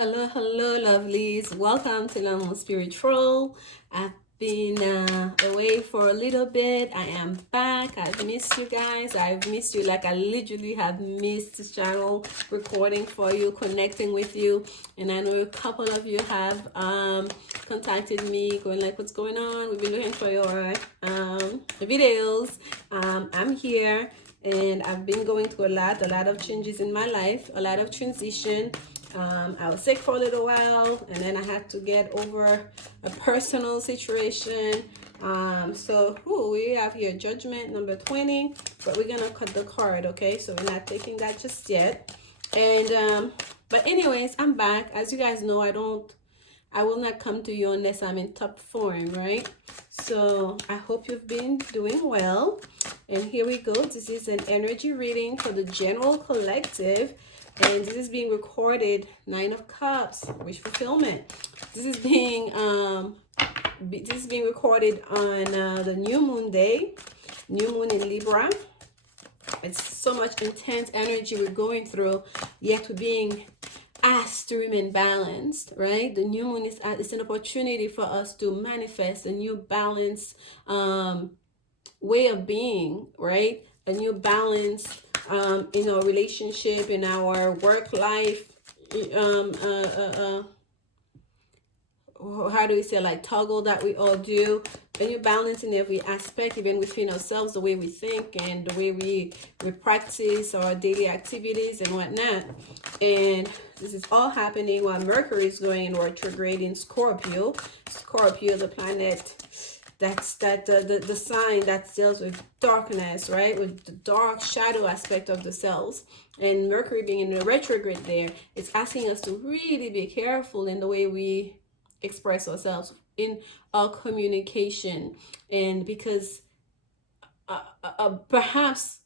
Hello, hello, lovelies. Welcome to Lanmou Spiritual. I've been away for a little bit. I am back. I've missed you guys. I've missed you like I literally have missed this channel, recording for you, connecting with you. And I know a couple of you have contacted me, going like, "What's going on? We've been looking for your videos." I'm here. And I've been going through a lot of changes in my life, a lot of transition. I was sick for a little while, and then I had to get over a personal situation. We have here judgment number 20, but we're gonna cut the card, okay? So we're not taking that just yet. And but anyways, I'm back. As you guys know, I will not come to you unless I'm in top form, right? So I hope you've been doing well. And here we go. This is an energy reading for the general collective. And this is being recorded, 9 of Cups, wish fulfillment. This is being recorded on the new moon day, new moon in Libra. It's so much intense energy we're going through, yet we're being asked to remain balanced, right? The new moon is an opportunity for us to manifest a new balanced way of being, right? A new balance in our relationship, in our work life, how do we say, like toggle that we all do, a new balance in every aspect, even within ourselves, the way we think and the way we practice our daily activities and whatnot. And this is all happening while Mercury is going in retrograde in Scorpio. Scorpio, the planet that's the sign that deals with darkness, right? With the dark shadow aspect of the cells. And Mercury being in the retrograde there, it's asking us to really be careful in the way we express ourselves in our communication. And because perhaps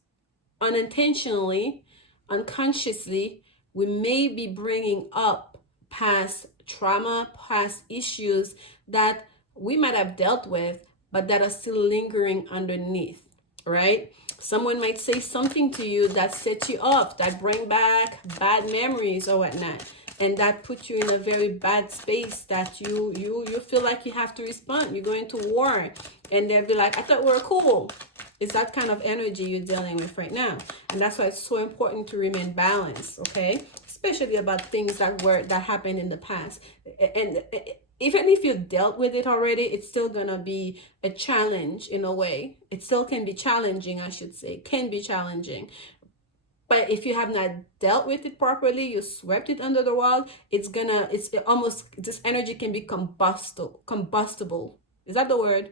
unintentionally, unconsciously, we may be bringing up past trauma, past issues that we might have dealt with, but that are still lingering underneath, right? Someone might say something to you that set you off, that bring back bad memories or whatnot, and that put you in a very bad space that you feel like you have to respond. You're going to war, and they'll be like, "I thought we were cool." It's that kind of energy you're dealing with right now. And that's why it's so important to remain balanced, okay? Especially about things that happened in the past. And even if you dealt with it already, it's still gonna be a challenge in a way. It still can be challenging, I should say. Can be challenging. But if you have not dealt with it properly, you swept it under the rug, it's almost, this energy can be combustible. Is that the word?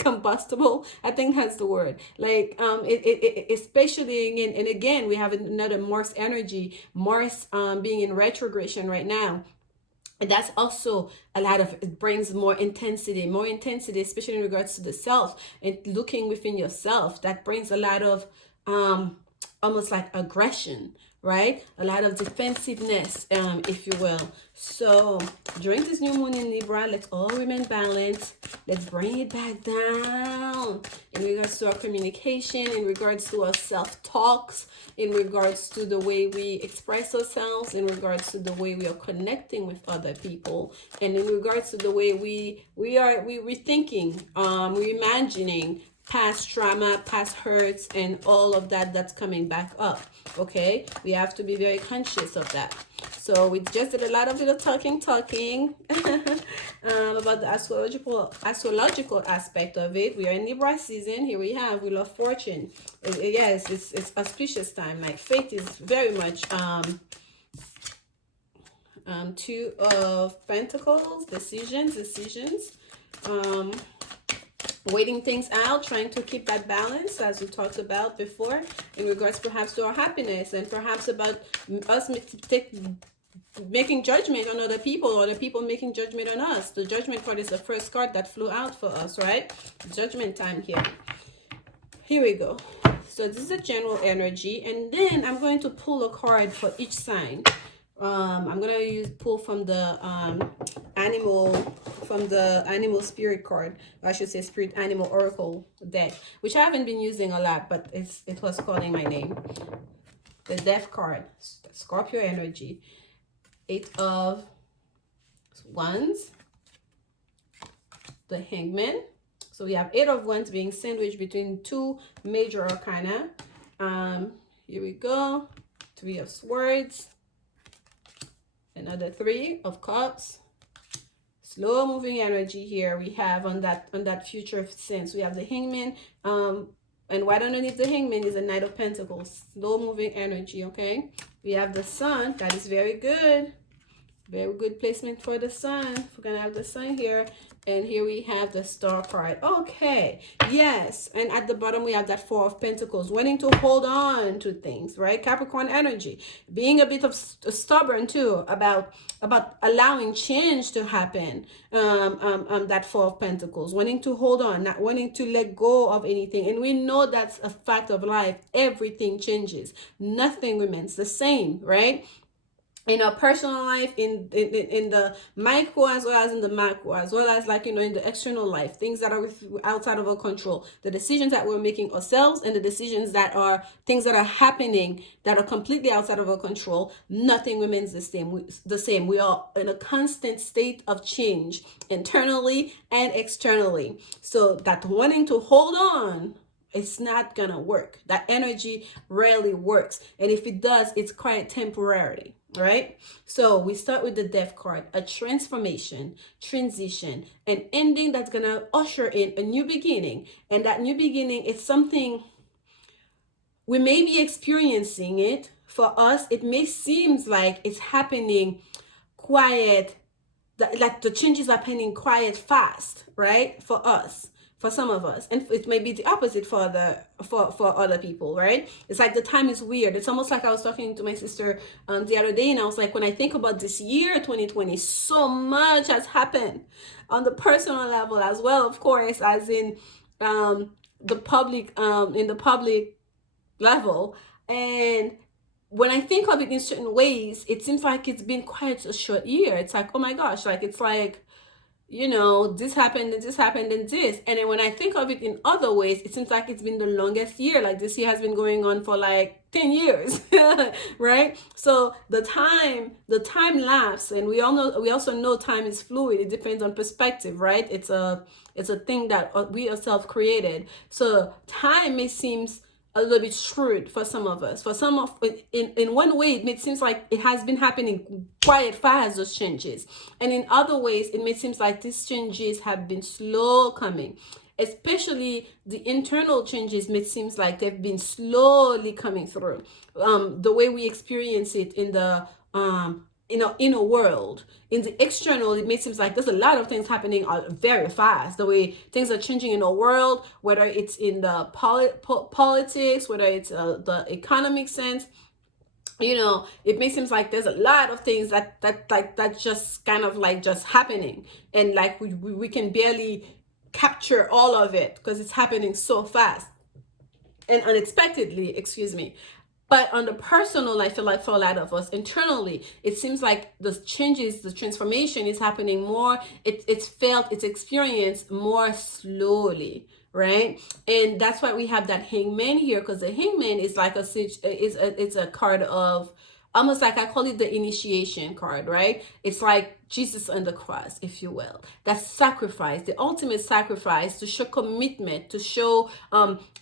Combustible, I think that's the word. Like especially and again, we have another Mars energy, Mars being in retrogression right now. And that's also it brings more intensity, especially in regards to the self and looking within yourself. That brings a lot of almost like aggression, right? A lot of defensiveness, if you will. So during this new moon in Libra, let's all remain balanced. Let's bring it back down in regards to our communication, in regards to our self-talks, in regards to the way we express ourselves, in regards to the way we are connecting with other people, and in regards to the way we're thinking, we're imagining past trauma, past hurts, and all of that's coming back up. Okay, we have to be very conscious of that. So we just did a lot of little talking about the astrological aspect of it. We are in Libra season. Here we have Wheel of Fortune. Yes, it's auspicious time. Like fate is very much Two of Pentacles, decisions, waiting things out, trying to keep that balance, as we talked about before, in regards perhaps to our happiness, and perhaps about us making judgment on other people, or the people making judgment on us. The judgment card is the first card that flew out for us, right? Judgment time here. Here we go. So this is a general energy, and then I'm going to pull a card for each sign. I'm gonna pull from the animal spirit card. I should say spirit animal oracle deck, which I haven't been using a lot, but it was calling my name. The death card, Scorpio energy. Eight of Wands, the Hangman. So we have Eight of Wands being sandwiched between two major arcana. Here we go. Three of Swords. Another Three of Cups. Slow moving energy here we have on that future sense. We have the Hangman. And right underneath the Hangman is a Knight of Pentacles. Slow moving energy, okay? We have the Sun. That is very good. Very good placement for the Sun. We're gonna have the Sun here, and here we have the Star card. Okay, yes, and at the bottom we have that Four of Pentacles, wanting to hold on to things, right? Capricorn energy, being a bit of stubborn too about allowing change to happen. That Four of Pentacles, wanting to hold on, not wanting to let go of anything, and we know that's a fact of life. Everything changes, nothing remains the same, right? In our personal life, in the micro as well as in the macro, as well as, like, in the external life, things that are outside of our control, the decisions that we're making ourselves, and the decisions that are things that are happening that are completely outside of our control, nothing remains the same. We are in a constant state of change, internally and externally. So that wanting to hold on, it's not gonna work. That energy rarely works, and if it does, it's quite temporary, right? So we start with the Death card, a transformation, transition, an ending that's gonna usher in a new beginning. And that new beginning is something we may be experiencing. It for us, it may seem like it's happening quiet, like the changes are happening quiet fast, right? For us, for some of us, and it may be the opposite for other people, right? It's like the time is weird. It's almost like I was talking to my sister the other day, and I was like, when I think about this year 2020, so much has happened on the personal level as well, of course, as in the public level. And when I think of it in certain ways, it seems like it's been quite a short year. It's like, oh my gosh, like, it's like, this happened and this happened and this. And then when I think of it in other ways, it seems like it's been the longest year. Like, this year has been going on for like 10 years, right? So the time lapse, and we also know time is fluid. It depends on perspective, right? It's a thing that we ourselves created. So time may seem a little bit shrewd for some of us. For some of, in one way, it may seem like it has been happening quite fast, those changes. And in other ways, it may seem like these changes have been slow coming. Especially the internal changes may seem like they've been slowly coming through. The way we experience it in the inner world. In the external, it may seem like there's a lot of things happening very fast. The way things are changing in the world, whether it's in the politics, whether it's the economic sense, it may seem like there's a lot of things that just kind of like just happening, and like we can barely capture all of it because it's happening so fast and unexpectedly, excuse me. But on the personal, I feel like for a lot of us internally, it seems like the changes, the transformation is happening more. It's experienced more slowly, right? And that's why we have that Hangman here, because the Hangman is like it's a card of, almost like, I call it the initiation card, right? It's like Jesus on the cross, if you will. That's sacrifice, the ultimate sacrifice, to show commitment, to show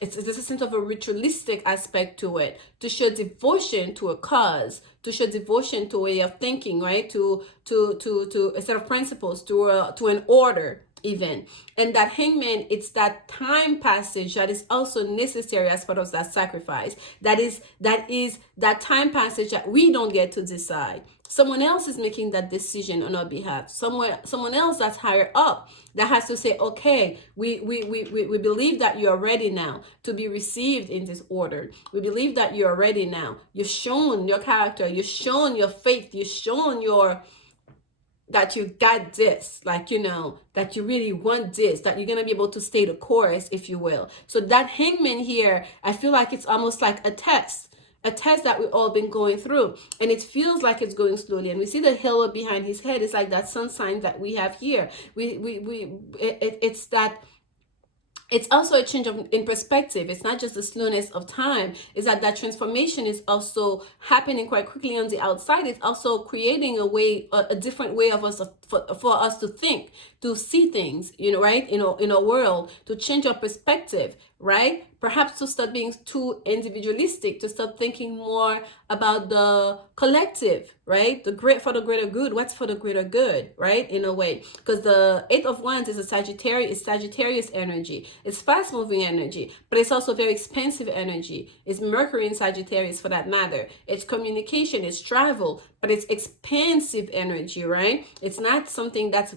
it's a sense of a ritualistic aspect to it, to show devotion to a cause, to show devotion to a way of thinking, right? To a set of principles, to an order even. And that Hangman, it's that time passage that is also necessary as part of that sacrifice. That is that time passage that we don't get to decide. Someone else is making that decision on our behalf. Someone else that's higher up that has to say, okay, we believe that you are ready now to be received in this order. We believe that you are ready now. You've shown your character, you've shown your faith, you've shown that you got this, like, that you really want this, that you're going to be able to stay the course, if you will. So that Hangman here, I feel like it's almost like a test that we've all been going through, and it feels like it's going slowly. And we see the halo behind his head. It's like that sun sign that we have here. It's that it's also a change in perspective. It's not just the slowness of time. It's that transformation is also happening quite quickly on the outside. It's also creating a different way of us for us to think, to see things, right? In a world, to change our perspective, right? Perhaps to start being too individualistic, to start thinking more about the collective, right? For the greater good. What's for the greater good, right? In a way, because the Eight of Wands is Sagittarius energy. It's fast moving energy, but it's also very expensive energy. It's Mercury in Sagittarius for that matter. It's communication, it's travel, but it's expansive energy, right? It's not something that's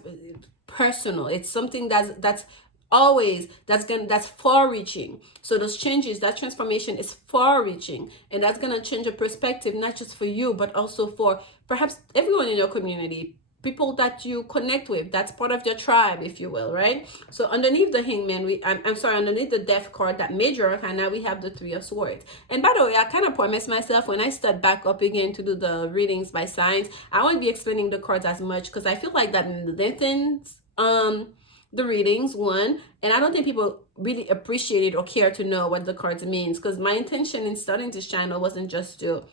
personal. It's something that's always that's far reaching. So those changes, that transformation is far reaching, and that's going to change your perspective, not just for you, but also for perhaps everyone in your community, people that you connect with, that's part of your tribe, if you will, right? So underneath the Hangman, I'm sorry, underneath the Death card, that major arcana, now we have the Three of Swords. And by the way, I kind of promised myself when I start back up again to do the readings by signs, I won't be explaining the cards as much, because I feel like that lengthens the readings, one, and I don't think people really appreciate it or care to know what the cards means, because my intention in starting this channel wasn't just to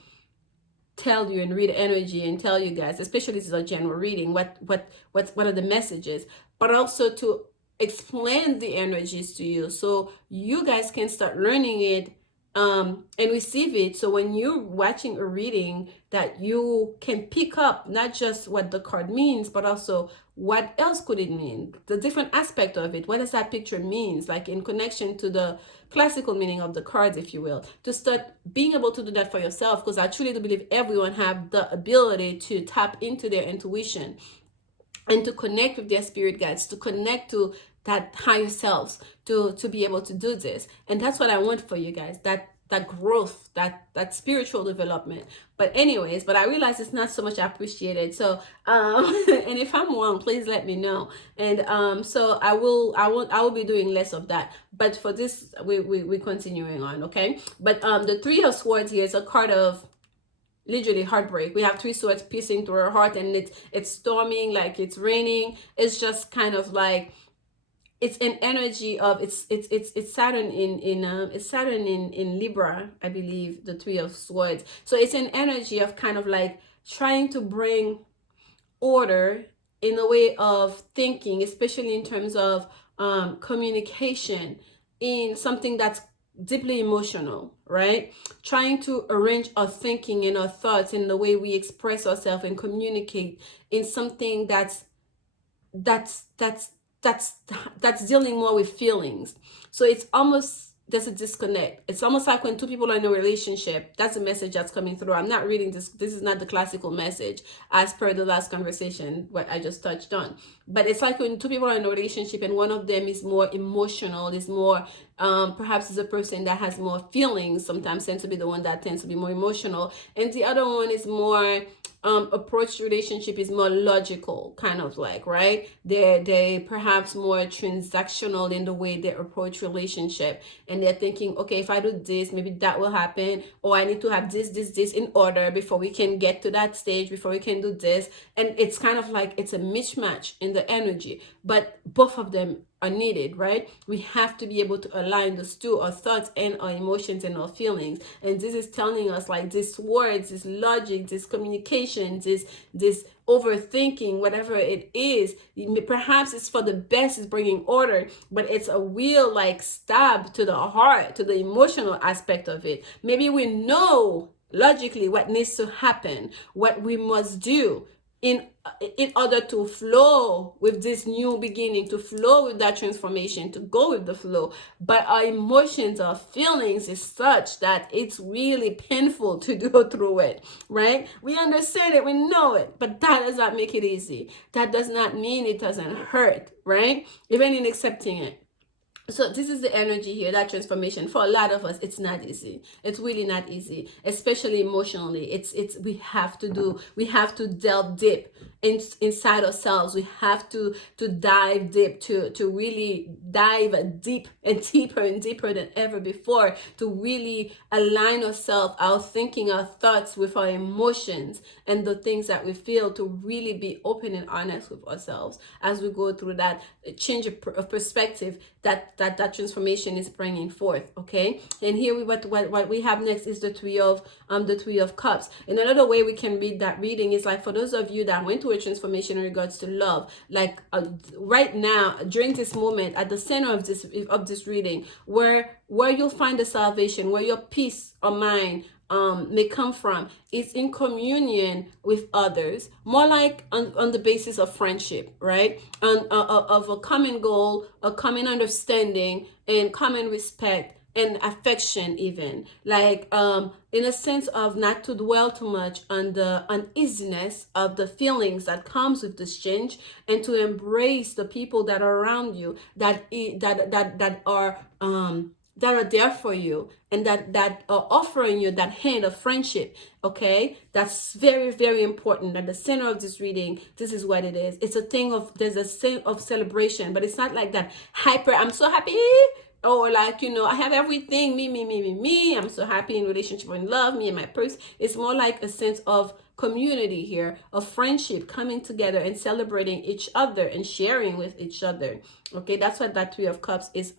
tell you and read energy and tell you guys, especially this is a general reading, what are the messages, but also to explain the energies to you so you guys can start learning it and receive it. So when you're watching a reading, that you can pick up not just what the card means, but also what else could it mean, the different aspect of it. What does that picture means, like in connection to the classical meaning of the cards, if you will, to start being able to do that for yourself, because I truly do believe everyone have the ability to tap into their intuition and to connect with their spirit guides, to connect to that higher selves, to be able to do this. And that's what I want for you guys, that growth, that spiritual development. But anyways, but I realize it's not so much appreciated. So and if I'm wrong, please let me know. And so I will be doing less of that. But for this, we're continuing on, okay? But the Three of Swords here is a card of literally heartbreak. We have three swords piercing through her heart, and it's storming, like it's raining. It's just kind of like, it's an energy of it's Saturn it's Saturn in Libra, I believe, the Three of Swords. So it's an energy of kind of like trying to bring order in a way of thinking, especially in terms of communication, in something that's deeply emotional, right? Trying to arrange our thinking and our thoughts in the way we express ourselves and communicate in something that's dealing more with feelings. So it's almost, there's a disconnect. It's almost like when two people are in a relationship, that's the message that's coming through. I'm not reading this is not the classical message as per the last conversation, what I just touched on. But it's like when two people are in a relationship and one of them is more emotional, is more perhaps is a person that has more feelings, sometimes tends to be the one that tends to be more emotional, and the other one is more approach relationship is more logical, kind of like, right? They perhaps more transactional in the way they approach relationship, and they're thinking, okay, if I do this, maybe that will happen, or I need to have this in order before we can get to that stage, before we can do this. And it's kind of like it's a mismatch in the energy, but both of them are needed, right? We have to be able to align those two, our thoughts and our emotions and our feelings. And this is telling us, like, these words, this logic, this communication, this overthinking, whatever it is, perhaps it's for the best, it's bringing order, but it's a real like stab to the heart, to the emotional aspect of it. Maybe we know logically what needs to happen, what we must do in order to flow with this new beginning, to flow with that transformation, to go with the flow. But our emotions, our feelings is such that it's really painful to go through it, right? We understand it, we know it, but that does not make it easy. That does not mean it doesn't hurt, right? Even in accepting it. So this is the energy here, that transformation. For a lot of us, it's not easy. It's really not easy, especially emotionally. We have to delve deep inside ourselves. We have to dive deep, to really dive deep and deeper than ever before, to really align ourselves, our thinking, our thoughts with our emotions and the things that we feel, to really be open and honest with ourselves as we go through that change of perspective that transformation is bringing forth. Okay, and here what we have next is the Three of Cups. And another way we can read that reading is like, for those of you that went through a transformation in regards to love, like right now during this moment at the center of this reading, where you'll find the salvation, where your peace of mind may come from, is in communion with others, more like on the basis of friendship, right? Of a common goal, a common understanding, and common respect and affection, even like in a sense of not to dwell too much on the uneasiness of the feelings that comes with this change, and to embrace the people that are around you, that are there for you, and that are offering you that hand of friendship. Okay, that's very, very important. At the center of this reading, this is what it is. It's a thing of, there's a sense of celebration, but it's not like that hyper, I'm so happy, or like, I have everything, me, I'm so happy in relationship and love, me and my person. It's more like a sense of community here, of friendship, coming together and celebrating each other and sharing with each other. Okay, that's what that Three of Cups is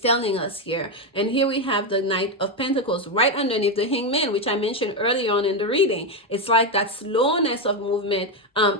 telling us here. And here we have the Knight of Pentacles right underneath the Hangman, which I mentioned earlier on in the reading. It's like that slowness of movement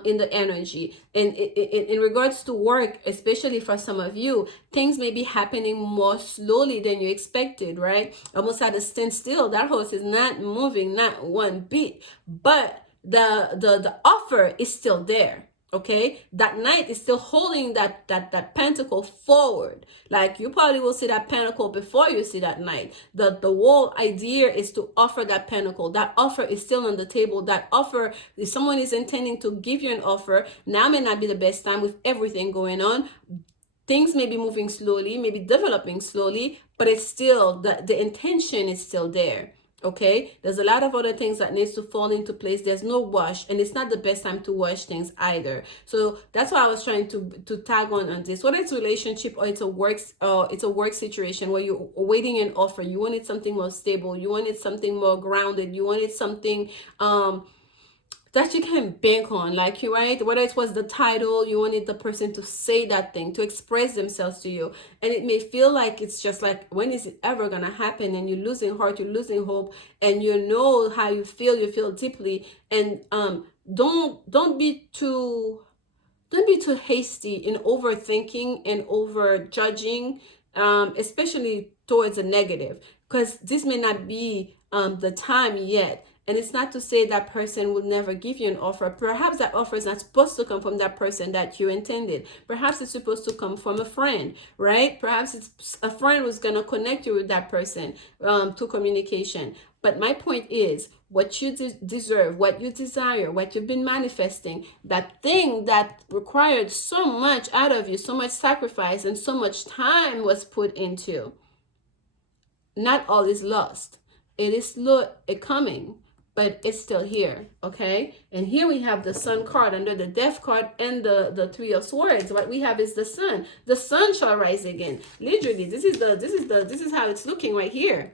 in the energy. And in regards to work, especially for some of you, things may be happening more slowly than you expected, right? Almost at a standstill. That horse is not moving, not one bit, but the offer is still there. Okay, that knight is still holding that pentacle forward. Like, you probably will see that pentacle before you see that knight. The whole idea is to offer that pentacle. That offer is still on the table. That offer, if someone is intending to give you an offer, now may not be the best time with everything going on. Things may be moving slowly, maybe developing slowly, but it's still, the intention is still there. Okay, there's a lot of other things that needs to fall into place. There's no rush, and it's not the best time to rush things either. So that's why I was trying to tag on this. Whether it's a relationship or it's a work situation where you're awaiting an offer, you wanted something more stable, you wanted something more grounded, you wanted something that you can bank on, like, you right, whether it was the title, you wanted the person to say that thing, to express themselves to you, and it may feel like it's just like, when is it ever gonna happen? And you're losing heart, you're losing hope, and you know how you feel deeply. And don't be too hasty in overthinking and over judging, especially towards a negative, because this may not be the time yet. And it's not to say that person will never give you an offer. Perhaps that offer is not supposed to come from that person that you intended. Perhaps it's supposed to come from a friend, right? Perhaps it's a friend who's going to connect you with that person to communication. But my point is, what you deserve, what you desire, what you've been manifesting, that thing that required so much out of you, so much sacrifice and so much time was put into, not all is lost. It is slow coming, but it's still here. Okay, and here we have the Sun card under the Death card and the Three of Swords. What we have is the sun. The sun shall rise again. Literally, this is how it's looking right here.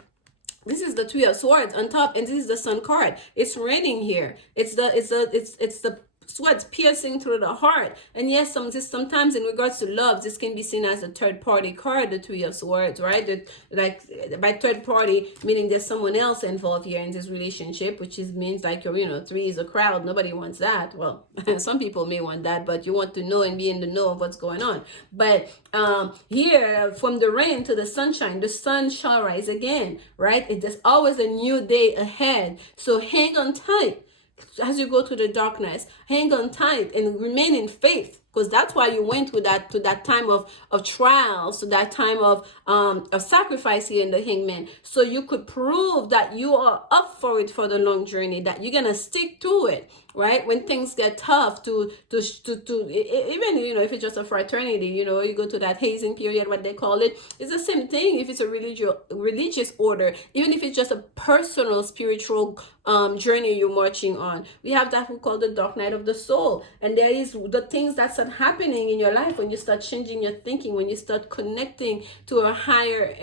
This is the Three of Swords on top, and this is the Sun card. It's raining here. It's the swords piercing through the heart. And yes, sometimes in regards to love, this can be seen as a third party card, the Three of Swords, right? Like, by third party, meaning there's someone else involved here in this relationship, which means like, three is a crowd. Nobody wants that. Well, some people may want that, but you want to know and be in the know of what's going on. But here, from the rain to the sunshine, the sun shall rise again, right? There's always a new day ahead. So hang on tight. As you go through the darkness, hang on tight and remain in faith, because that's why you went to that time of trials, to that time of sacrifice here in the Hangman, so you could prove that you are up for it, for the long journey, that you're gonna stick to it. right? When things get tough even, if it's just a fraternity, you go to that hazing period, what they call it. It's the same thing if it's a religious order, even if it's just a personal spiritual journey you're marching on. We have that we call the dark night of the soul, and there is the things that start happening in your life when you start changing your thinking, when you start connecting to a higher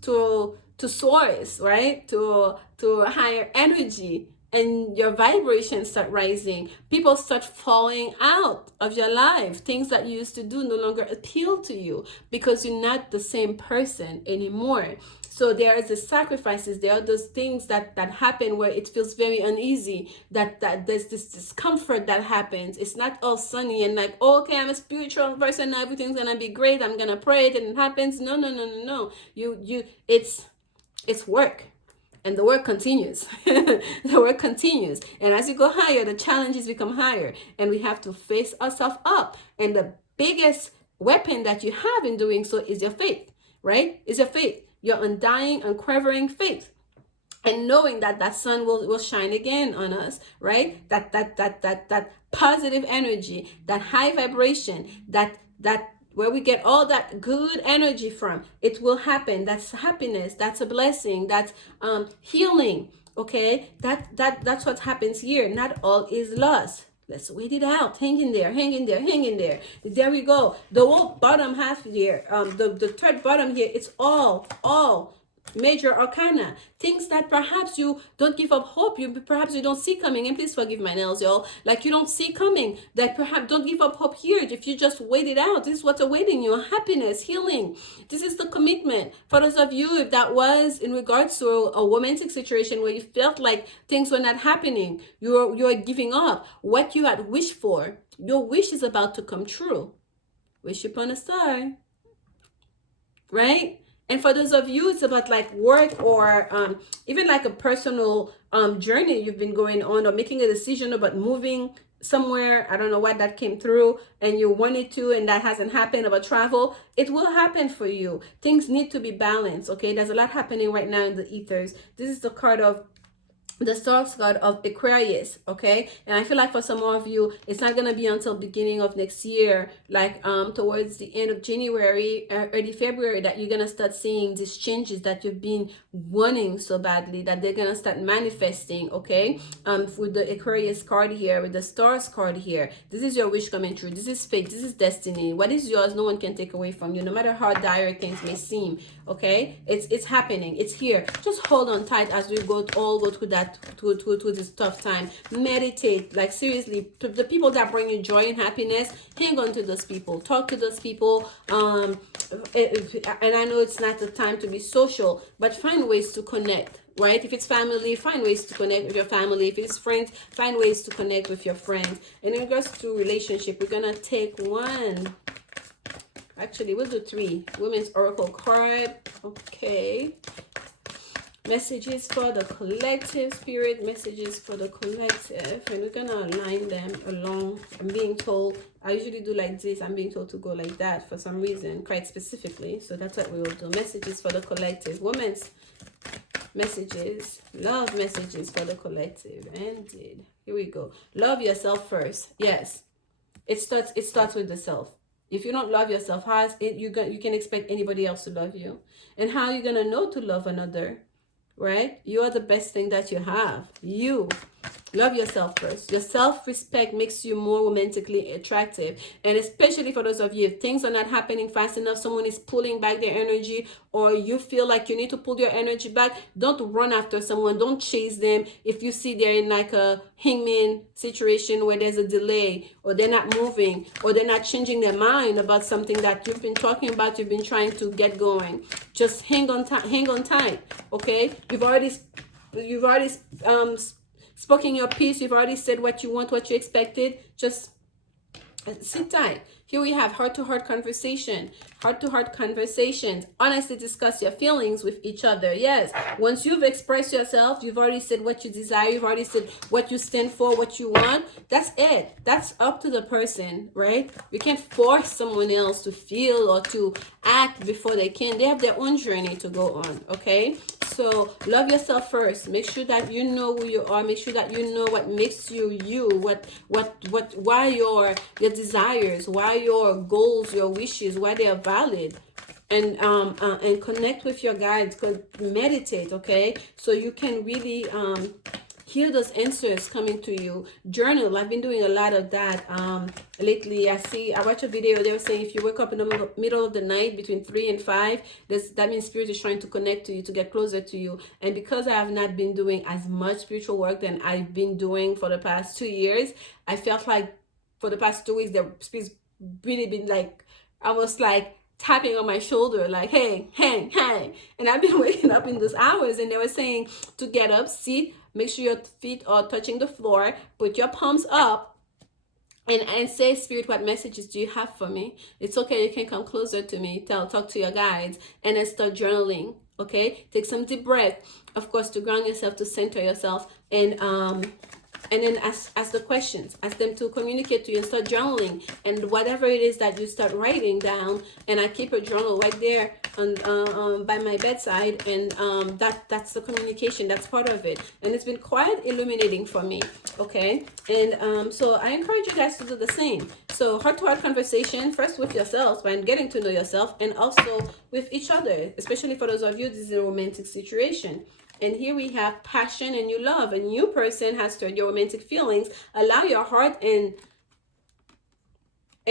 to source, right? To a higher energy, and your vibrations start rising. People start falling out of your life. Things that you used to do no longer appeal to you because you're not the same person anymore. So there is the sacrifices. There are those things that happen where it feels very uneasy. That there's this discomfort that happens. It's not all sunny and like, oh, okay, I'm a spiritual person now, everything's gonna be great. I'm gonna pray it and it happens. No, no, no, no, no. It's work. And the work continues. The work continues. And as you go higher, the challenges become higher. And we have to face ourselves up. And the biggest weapon that you have in doing so is your faith, right? Is your faith. Your undying, unquavering faith. And knowing that sun will shine again on us, right? That positive energy, that high vibration, that where we get all that good energy from, it will happen. That's happiness. That's a blessing. That's healing. Okay, that's what happens here. Not all is lost. Let's wait it out. Hang in there, hang in there, hang in there. There we go. The whole bottom half here, the third bottom here, it's all major arcana, things that perhaps you don't give up hope, perhaps you don't see coming. And please forgive my nails, y'all. Like, you don't see coming, that perhaps don't give up hope here. If you just wait it out, this is what's awaiting you: happiness, healing. This is the commitment. For those of you, if that was in regards to a romantic situation where you felt like things were not happening, you're giving up what you had wished for, your wish is about to come true. Wish upon a star, right? And for those of you, it's about like work or even like a personal journey you've been going on, or making a decision about moving somewhere. I don't know what that came through and you wanted to and that hasn't happened, about travel. It will happen for you. Things need to be balanced, okay? There's a lot happening right now in the ethers. This is the card of the Stork god of Aquarius, okay? And I feel like for some of you, it's not gonna be until beginning of next year, like towards the end of January, early February, that you're gonna start seeing these changes that you've been wanting so badly, that they're gonna start manifesting, okay? With the Aquarius card here, with the Stars card here, this is your wish coming true. This is fate. This is destiny. What is yours, no one can take away from you, no matter how dire things may seem, okay? It's happening. It's here. Just hold on tight as we go through that, to this tough time. Meditate, like seriously, to the people that bring you joy and happiness, hang on to those people, talk to those people. And I know it's not the time to be social, but find ways to connect, right? If it's family, find ways to connect with your family. If it's friends, find ways to connect with your friends. And in regards to relationship, we're gonna take one. Actually, we'll do three. Women's Oracle card. Okay. Messages for the collective, spirit messages for the collective, and we're gonna align them along. I'm being told, I usually do like this, I'm being told to go like that for some reason, quite specifically, so that's what we will do. Messages for the collective, women's messages, love messages for the collective. Indeed. Here we go. Love yourself first. Yes, it starts with the self. If you don't love yourself, you can expect anybody else to love you. And how are you gonna know to love another? Right? You are the best thing that you have. You love yourself first. Your self-respect makes you more romantically attractive. And especially for those of you, if things are not happening fast enough, someone is pulling back their energy, or you feel like you need to pull your energy back, don't run after someone. Don't chase them. If you see they're in like a hangman situation where there's a delay, or they're not moving, or they're not changing their mind about something that you've been talking about, you've been trying to get going, just hang on tight, okay? You've already spoken your piece. You've already said what you want, what you expected. Just sit tight. Here we have heart-to-heart conversation. Heart-to-heart conversations. Honestly discuss your feelings with each other. Yes. Once you've expressed yourself, you've already said what you desire. You've already said what you stand for, what you want. That's it. That's up to the person, right? You can't force someone else to feel or to act before they can. They have their own journey to go on, okay? So love yourself first. Make sure that you know who you are. Make sure that you know what makes you you. Why your desires, why your goals, your wishes, why they are valid. And connect with your guides. Meditate, okay? So you can really hear those answers coming to you. Journal. I've been doing a lot of that lately. I watched a video. They were saying if you wake up in the middle of the night between 3 and 5, that means spirit is trying to connect to you, to get closer to you. And because I have not been doing as much spiritual work than I've been doing for the past 2 years, I felt like for the past 2 weeks the spirit's really been like almost like tapping on my shoulder, like, hey, hey, hey. And I've been waking up in those hours, and they were saying to get up, sit, make sure your feet are touching the floor, put your palms up, and say, Spirit, what messages do you have for me? It's okay, you can come closer to me, talk to your guides, and then start journaling, okay? Take some deep breath, of course, to ground yourself, to center yourself, and then ask the questions, ask them to communicate to you, and start journaling. And whatever it is that you start writing down, and I keep a journal right there on by my bedside, and that's the communication, that's part of it. And it's been quite illuminating for me, okay? And so I encourage you guys to do the same. So heart-to-heart conversation, first with yourselves, by getting to know yourself, and also with each other, especially for those of you, this is a romantic situation. And here we have passion and you love. A new person has stirred your romantic feelings. Allow your heart and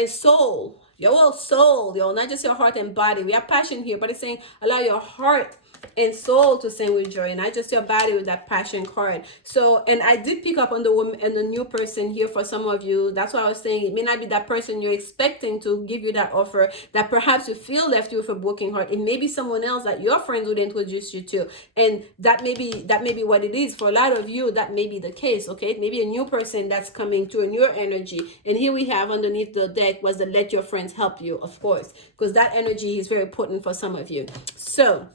soul, your whole soul, not just your heart and body. We have passion here, but it's saying allow your heart and soul to sing with joy, and not just your body with that passion card. So, and I did pick up on the woman and the new person here for some of you. That's why I was saying it may not be that person you're expecting to give you that offer, that perhaps you feel left you with a broken heart. It may be someone else that your friends would introduce you to, and that may be what it is for a lot of you. That may be the case, okay? Maybe a new person that's coming to in your energy. And here we have underneath the deck was the let your friends help you, of course, because that energy is very important for some of you. So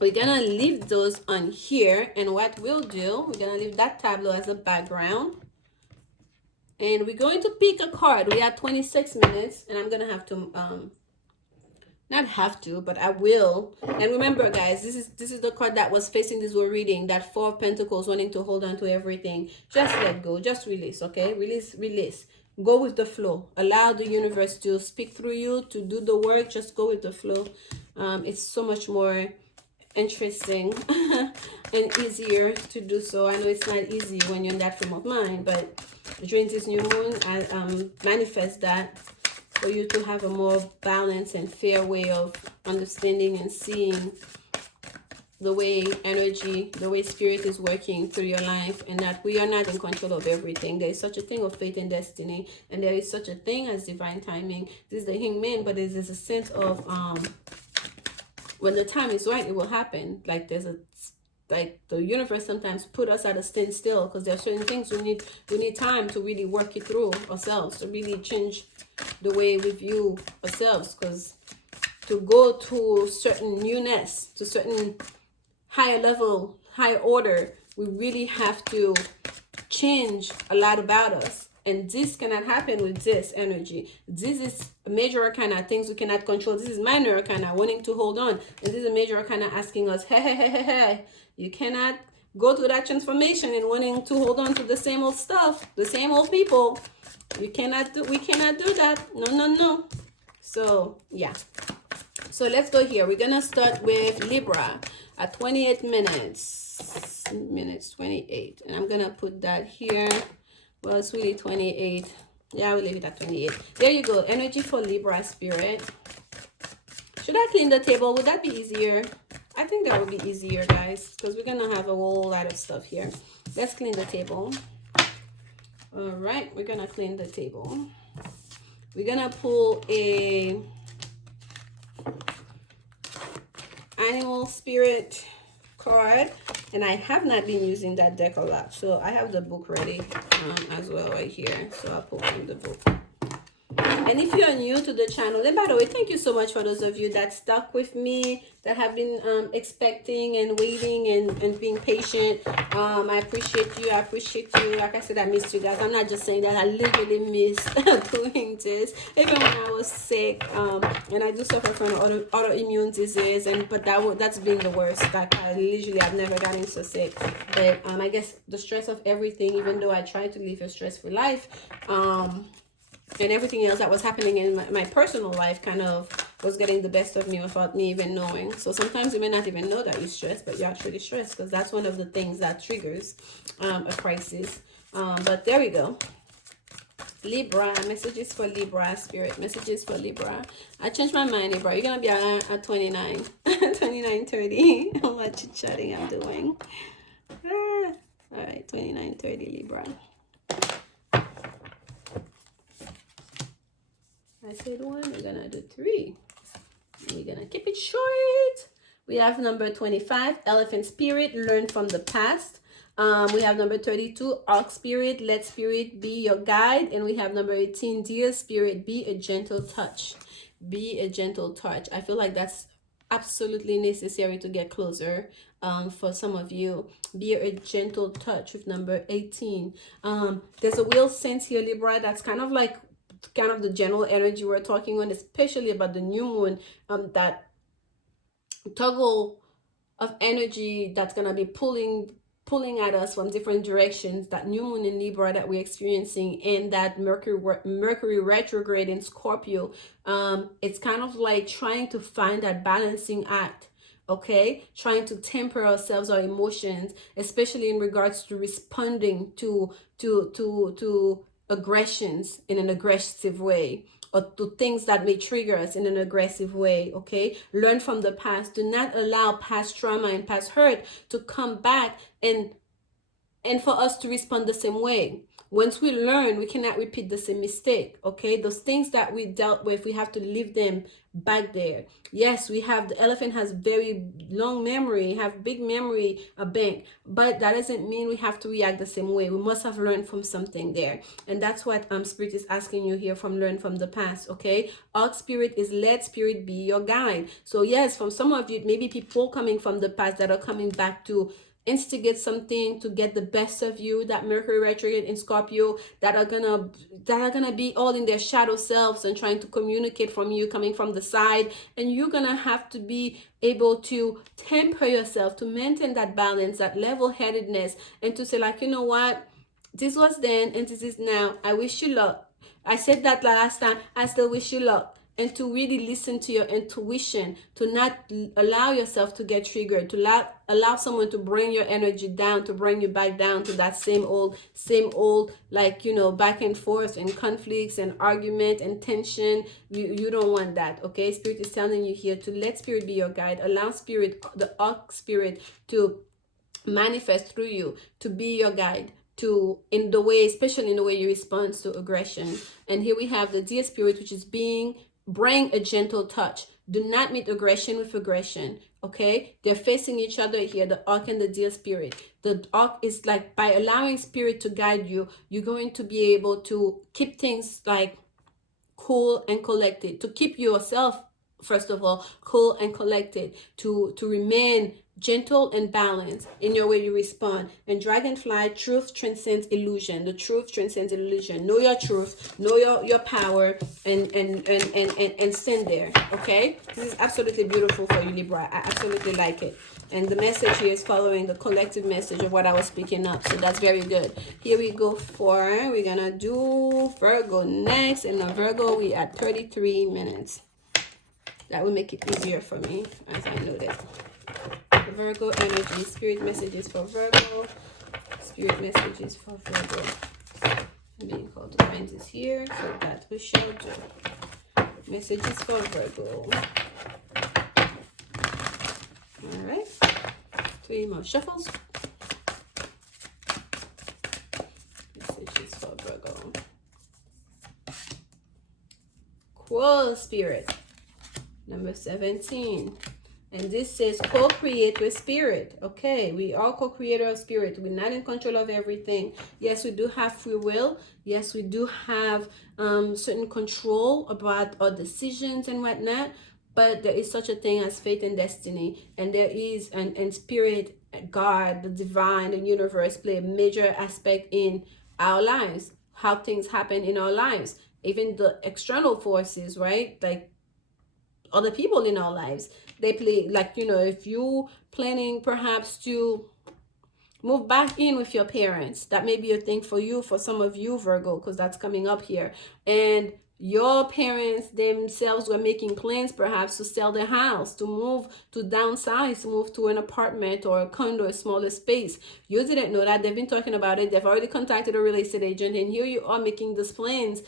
we're gonna leave those on here, and what we'll do, we're gonna leave that tableau as a background, and we're going to pick a card. We have 26 minutes, and I'm gonna have to not have to, but I will. And remember, guys, this is the card that was facing this we're reading, that Four of Pentacles, wanting to hold on to everything. Just let go, just release, okay? Release. Go with the flow. Allow the universe to speak through you, to do the work. Just go with the flow. It's so much more interesting and easier to do so. I know it's not easy when you're in that frame of mind, but during this new moon, I manifest that for you to have a more balanced and fair way of understanding and seeing the way energy, the way spirit is working through your life, and that we are not in control of everything. There is such a thing of fate and destiny, and there is such a thing as divine timing. This is the hangman, but there is a sense of when the time is right, it will happen. Like the universe sometimes put us at a standstill because there are certain things we need time to really work it through ourselves, to really change the way we view ourselves, because to go to certain newness, to certain higher level, higher order, we really have to change a lot about us. And this cannot happen with this energy. This is a major arcana, things we cannot control. This is minor arcana, wanting to hold on. And this is a major arcana asking us, hey, you cannot go through that transformation and wanting to hold on to the same old stuff, the same old people. We cannot do that. No. So, yeah. So let's go here. We're going to start with Libra at 28 minutes. Minutes 28. And I'm going to put that here. Well, it's really 28. Yeah, we'll leave it at 28. There you go. Energy for Libra spirit. Should I clean the table? Would that be easier? I think that would be easier, guys, because we're going to have a whole lot of stuff here. Let's clean the table. All right, we're going to clean the table. We're going to pull a animal spirit card, and I have not been using that deck a lot, so I have the book ready as well right here, so I'll pull from the book. And if you're new to the channel, and by the way, thank you so much for those of you that stuck with me, that have been expecting and waiting and being patient. I appreciate you. I appreciate you. Like I said, I missed you guys. I'm not just saying that. I literally missed doing this. Even when I was sick, and I do suffer from autoimmune disease, but that's been the worst. Like I've never gotten so sick. But I guess the stress of everything, even though I try to live a stress-free life, and everything else that was happening in my personal life kind of was getting the best of me without me even knowing. So sometimes you may not even know that you're stressed, but you're actually stressed, because that's one of the things that triggers a crisis. But there we go. Libra, messages for Libra, spirit, messages for Libra. I changed my mind, Libra. You're going to be at 29, 29, 30. What chit-chatting I'm doing. All right, 29, 30, Libra. I said 1, we're going to do 3. We're going to keep it short. We have number 25, Elephant Spirit, learn from the past. We have number 32, Ox Spirit, let Spirit be your guide. And we have number 18, Deer Spirit, be a gentle touch. Be a gentle touch. I feel like that's absolutely necessary to get closer for some of you. Be a gentle touch with number 18. There's a real sense here, Libra, that's kind of the general energy we're talking on, especially about the new moon, that toggle of energy that's going to be pulling at us from different directions, that new moon in Libra that we're experiencing, and that Mercury retrograde in Scorpio. It's kind of like trying to find that balancing act, okay? Trying to temper ourselves, our emotions, especially in regards to responding to aggressions in an aggressive way, or to things that may trigger us in an aggressive way, okay? Learn from the past. Do not allow past trauma and past hurt to come back and for us to respond the same way. Once we learn, we cannot repeat the same mistake, okay? Those things that we dealt with, we have to leave them back there. Yes, the elephant has very long memory, have big memory, a bank, but that doesn't mean we have to react the same way. We must have learned from something there. And that's what Spirit is asking you here, from learn from the past, okay? Ox Spirit is let Spirit be your guide. So yes, from some of you, maybe people coming from the past that are coming back to instigate something to get the best of you, that Mercury retrograde in Scorpio, that are gonna be all in their shadow selves and trying to communicate from you, coming from the side. And you're gonna have to be able to temper yourself, to maintain that balance, that level-headedness, and to say, like, you know what, this was then and this is now. I wish you luck. I said that last time. I still wish you luck. And to really listen to your intuition, to not allow yourself to get triggered, to allow someone to bring your energy down, to bring you back down to that same old, like, you know, back and forth and conflicts and argument and tension. You don't want that, okay? Spirit is telling you here to let Spirit be your guide. Allow Spirit, the Ox Spirit, to manifest through you, to be your guide, in the way, especially in the way you respond to aggression. And here we have the Deer Spirit, which is bring a gentle touch. Do not meet aggression with aggression, okay? They're facing each other here, the Ox and the Deer Spirit. The Ox is like, by allowing Spirit to guide you, you're going to be able to keep things like cool and collected, to keep yourself, first of all, cool and collected, to remain gentle and balanced in your way you respond. And Dragonfly, truth transcends illusion. The truth transcends illusion. Know your truth, know your power, and stand there, okay? This is absolutely beautiful for you, Libra. I absolutely like it. And the message here is following the collective message of what I was picking up. So that's very good. Here we go we're gonna do Virgo next. And on Virgo, we at 33 minutes. That will make it easier for me, as I noted. Virgo energy, spirit messages for Virgo. Spirit messages for Virgo. I'm being called to find this here, so that we shall do. Messages for Virgo. Alright. 3 more shuffles. Messages for Virgo. Quoll Spirit. Number 17. And this says co-create with spirit. Okay, we are co-creator of spirit. We're not in control of everything. Yes, we do have free will. Yes, we do have certain control about our decisions and whatnot. But there is such a thing as fate and destiny. And there is, and spirit, God, the divine, the universe play a major aspect in our lives, how things happen in our lives, even the external forces, right? Like other people in our lives, they play, like, you know, if you planning perhaps to move back in with your parents, that may be a thing for you, for some of you, Virgo, because that's coming up here. And your parents themselves were making plans perhaps to sell their house, to move, to downsize, to move to an apartment or a condo, a smaller space. You didn't know that. They've been talking about it. They've already contacted a real estate agent, and here you are making these plans,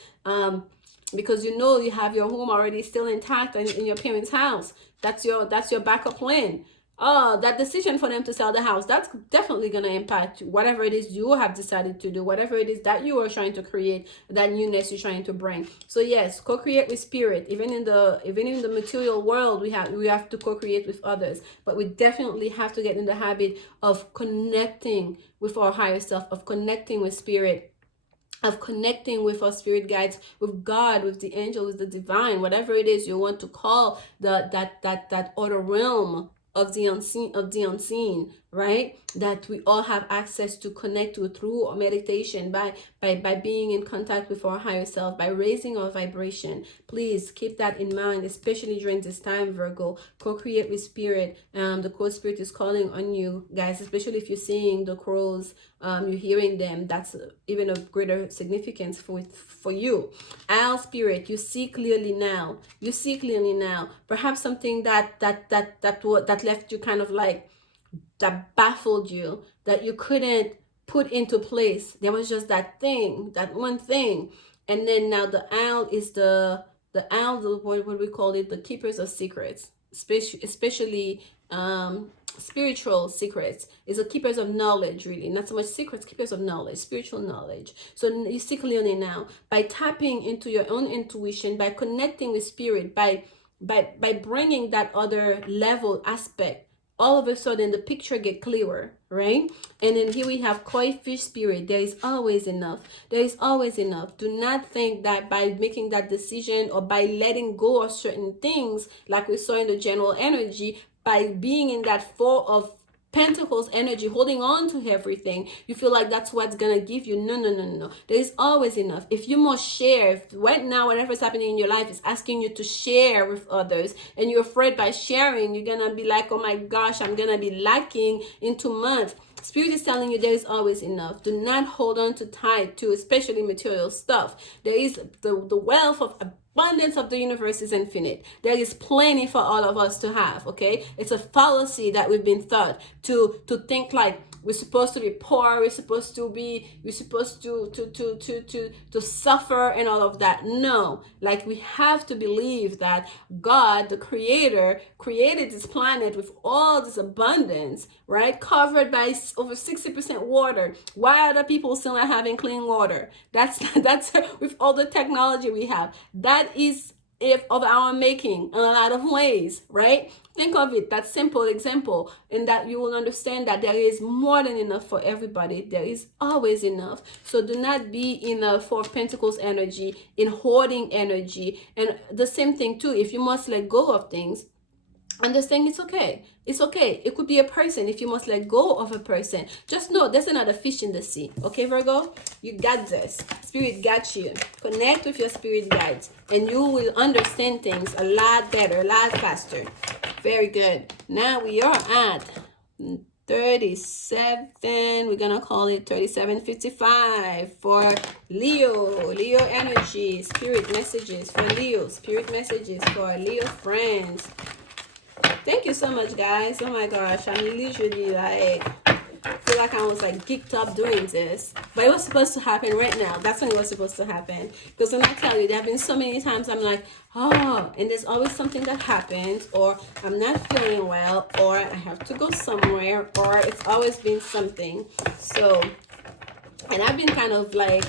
because you know you have your home already still intact in your parents' house. That's your backup plan. Oh, that decision for them to sell the house, that's definitely going to impact whatever it is you have decided to do, whatever it is that you are trying to create, that newness you're trying to bring. So yes, co-create with spirit. Even in the material world, we have to co-create with others, but we definitely have to get in the habit of connecting with our higher self, of connecting with spirit, of connecting with our spirit guides, with God, with the angel, with the divine, whatever it is you want to call that other realm of the unseen, right? That we all have access to connect to through our meditation, by being in contact with our higher self, by raising our vibration. Please keep that in mind, especially during this time, Virgo. Co-create with spirit. The crow spirit is calling on you, guys, especially if you're seeing the crows, you're hearing them. That's even a greater significance for you. Owl spirit, you see clearly now. You see clearly now. Perhaps something that left you kind of like, that baffled you, that you couldn't put into place. There was just that thing, that one thing. And then now the owl is the owl, what we call it, the keepers of secrets, especially spiritual secrets. Is the keepers of knowledge, really, not so much secrets, keepers of knowledge, spiritual knowledge. So you see clearly now, by tapping into your own intuition, by connecting with spirit, by bringing that other level aspect, all of a sudden the picture get clearer, right? And then here we have koi fish spirit. There is always enough. There is always enough. Do not think that by making that decision or by letting go of certain things, like we saw in the general energy, by being in that Four of Pentacles energy, holding on to everything, you feel like that's what's gonna give you. No. There is always enough. If you must share, if right now whatever's happening in your life is asking you to share with others, and you're afraid by sharing, you're gonna be like, oh my gosh, I'm gonna be lacking in 2 months. Spirit is telling you there is always enough. Do not hold on to tight to, especially material stuff. There is the wealth of abundance of the universe is infinite. There is plenty for all of us to have. Okay, it's a fallacy that we've been taught to think like we're supposed to be poor, we're supposed to suffer and all of that. No, like, we have to believe that God, the creator, created this planet with all this abundance, right? Covered by over 60% water. Why are the people still not having clean water? That's with all the technology we have. That is of our making in a lot of ways, right? Think of it, that simple example, and that you will understand that there is more than enough for everybody. There is always enough. So do not be in a Four of Pentacles energy, in hoarding energy. And the same thing too, if you must let go of things, understand it's okay. It's okay. It could be a person. If you must let go of a person, just know there's another fish in the sea. Okay, Virgo? You got this. Spirit got you. Connect with your spirit guides, and you will understand things a lot better, a lot faster. Very good. Now we are at 37. We're gonna call it 3755 for Leo. Leo energy. Spirit messages for Leo. Spirit messages for Leo friends. Thank you so much, guys. Oh my gosh, I'm literally like, I feel like I was like geeked up doing this, but it was supposed to happen right now. That's when it was supposed to happen. Because when I tell you, there have been so many times I'm like, oh, and there's always something that happens, or I'm not feeling well, or I have to go somewhere, or it's always been something. So, and I've been kind of like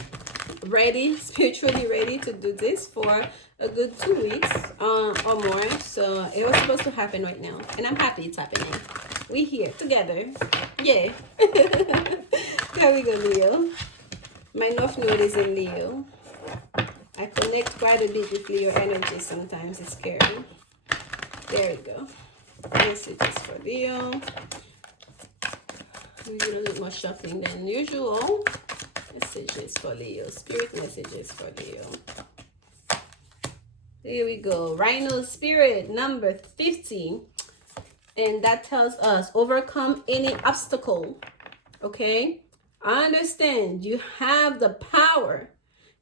ready, spiritually ready to do this for a good 2 weeks or more. So it was supposed to happen right now, and I'm happy it's happening. We here together. Yeah. There we go, Leo. My North Node is in Leo. I connect quite a bit with Leo energy sometimes. It's scary. There we go. Messages for Leo. We do a little more shuffling than usual. Messages for Leo. Spirit messages for Leo. Here we go. Rhino spirit number 15. And that tells us overcome any obstacle. Okay? Understand you have the power.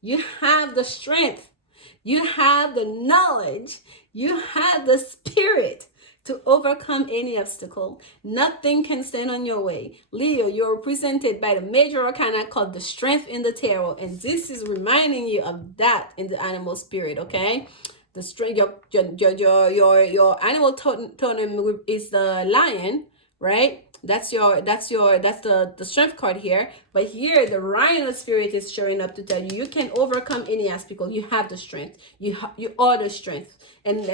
You have the strength. You have the knowledge. You have the spirit to overcome any obstacle. Nothing can stand on your way. Leo, you're represented by the major arcana called the strength in the tarot. And this is reminding you of that in the animal spirit, okay? The strength, your animal totem is the lion, right? That's the strength card here. But here the rhino spirit is showing up to tell you you can overcome any obstacle. You have the strength. You are the strength. And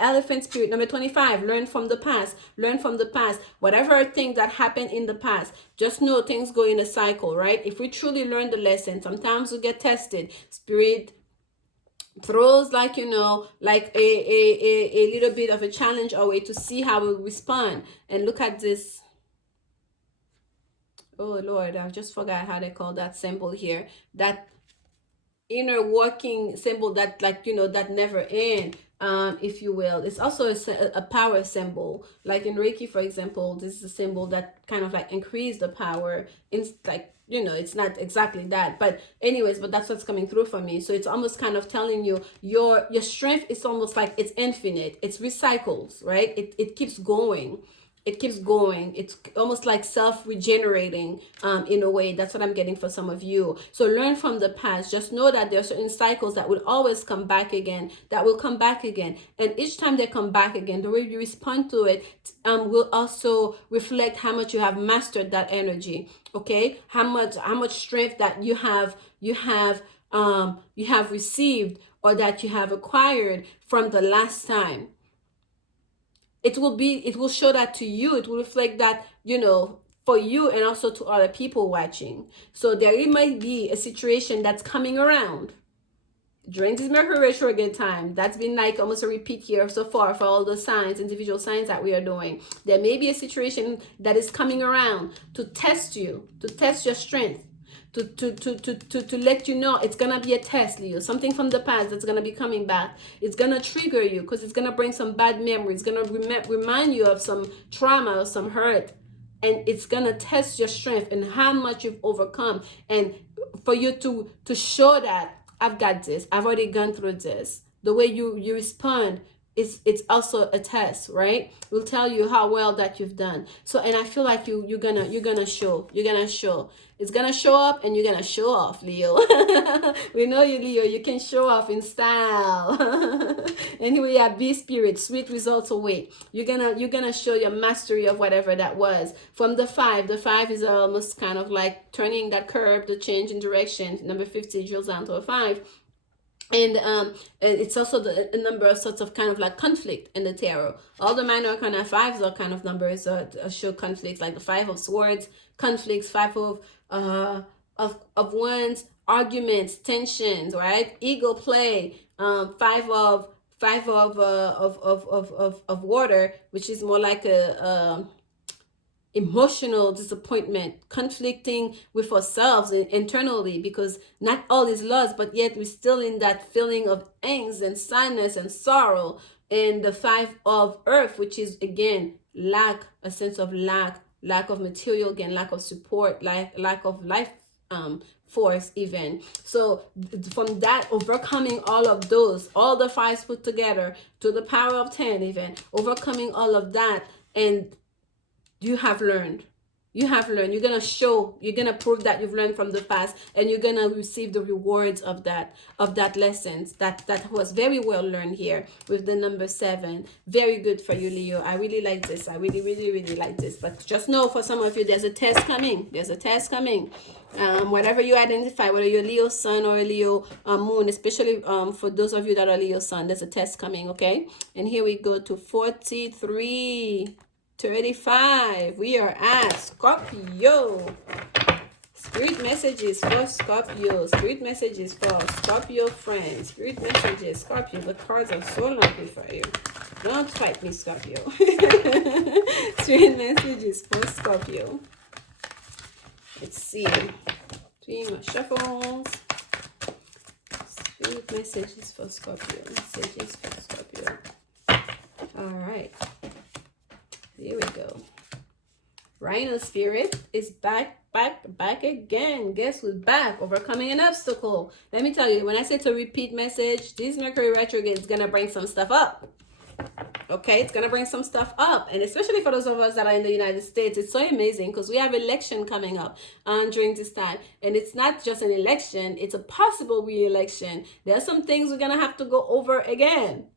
elephant spirit number 25, learn from the past. Learn from the past. Whatever thing that happened in the past, just know things go in a cycle, right? If we truly learn the lesson, sometimes we get tested. Spirit throws like like a little bit of a challenge our way to see how we'll respond. And look at this. Oh Lord, I just forgot how they call that symbol here. That inner working symbol that that never end, if you will. It's also a power symbol, like in Reiki, for example. This is a symbol that kind of like increase the power. It's like, it's not exactly that, but anyways, but that's what's coming through for me. So it's almost kind of telling you your strength is almost like it's infinite. It's recycles, right? It keeps going. It keeps going. It's almost like self-regenerating, in a way. That's what I'm getting for some of you. So learn from the past. Just know that there are certain cycles that will always come back again, that will come back again. And each time they come back again, the way you respond to it will also reflect how much you have mastered that energy. Okay? How much strength that you have received, or that you have acquired from the last time. It will show that to you. It will reflect that, for you, and also to other people watching. So there might be a situation that's coming around during this Mercury retrograde time. That's been like almost a repeat here so far for all the signs, individual signs that we are doing. There may be a situation that is coming around to test you, to test your strength, to let you know it's gonna be a test, Leo. Something from the past that's gonna be coming back. It's gonna trigger you because it's gonna bring some bad memories. It's gonna remind you of some trauma or some hurt, and it's gonna test your strength and how much you've overcome. And for you to show that I've got this, I've already gone through this. The way you respond, it's also a test, right? Will tell you how well that you've done. So, and I feel like you're gonna show. It's gonna show up, and you're gonna show off, Leo. We know you, Leo. You can show off in style. Anyway, yeah, be spirit. Sweet results await. You're gonna show your mastery of whatever that was. From the 5, the 5 is almost kind of like turning that curve, the change in direction. Number 50 drills down to a 5. And it's also the number of sorts of kind of like conflict in the tarot. All the minor arcana 5s are kind of numbers that show conflicts, like the 5 of swords, conflicts, 5 of wands, arguments, tensions, right? Ego play, 5 of water, which is more like a emotional disappointment, conflicting with ourselves internally, because not all is lost, but yet we're still in that feeling of angst and sadness and sorrow. And the 5 of earth, which is again lack, a sense of lack of material, again lack of support, lack of life force even. So from that, overcoming all of those, all the 5s put together to the power of 10, even overcoming all of that, and you have learned. You have learned. You're gonna show, you're gonna prove that you've learned from the past, and you're gonna receive the rewards of that lessons that was very well learned here with the number 7. Very good for you, Leo. I really like this. I really, really, really like this. But just know, for some of you, there's a test coming. There's a test coming. Whatever you identify, whether you're Leo sun or Leo moon, especially for those of you that are Leo sun, there's a test coming, okay? And here we go to 43:35. We are at Scorpio. Spirit messages for Scorpio. Spirit messages for Scorpio friends. Spirit messages, Scorpio. The cards are so lucky for you. Don't fight me, Scorpio. Spirit messages for Scorpio. Let's see. 3 more shuffles. Spirit messages for Scorpio. Messages for Scorpio. All right. Here we go. Rhino spirit is back again. Guess who's back? Overcoming an obstacle. Let me tell you, when I say to repeat message, this Mercury retrograde is going to bring some stuff up. Okay, it's going to bring some stuff up. And especially for those of us that are in the United States, it's so amazing because we have election coming up during this time. And it's not just an election, it's a possible re-election. There are some things we're going to have to go over again.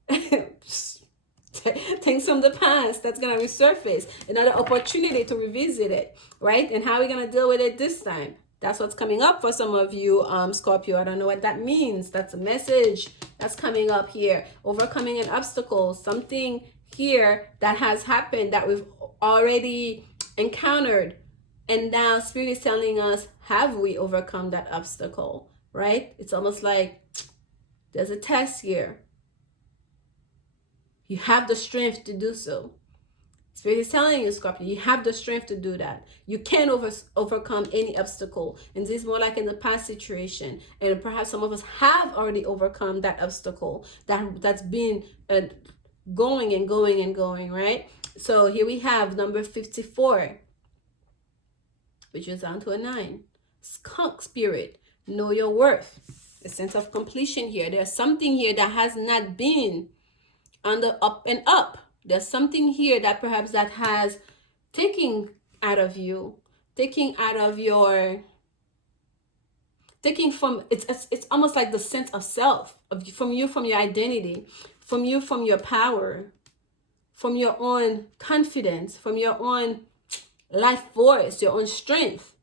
Things from the past that's going to resurface. Another opportunity to revisit it, right? And how are we going to deal with it this time? That's what's coming up for some of you, Scorpio. I don't know what that means. That's a message that's coming up here. Overcoming an obstacle. Something here that has happened that we've already encountered. And now Spirit is telling us, have we overcome that obstacle, right? It's almost like there's a test here. You have the strength to do so. Spirit is telling you, Scorpio, you have the strength to do that. You can overcome any obstacle. And this is more like in the past situation. And perhaps some of us have already overcome that obstacle that's been going and going and going, right? So here we have number 54, which is down to a 9. Skunk spirit, know your worth. A sense of completion here. There's something here that has not been on the up and up. There's something here that perhaps that has taken out of you, taking from, it's almost like the sense of self, from your identity, from your power, from your own confidence, from your own life force, your own strength.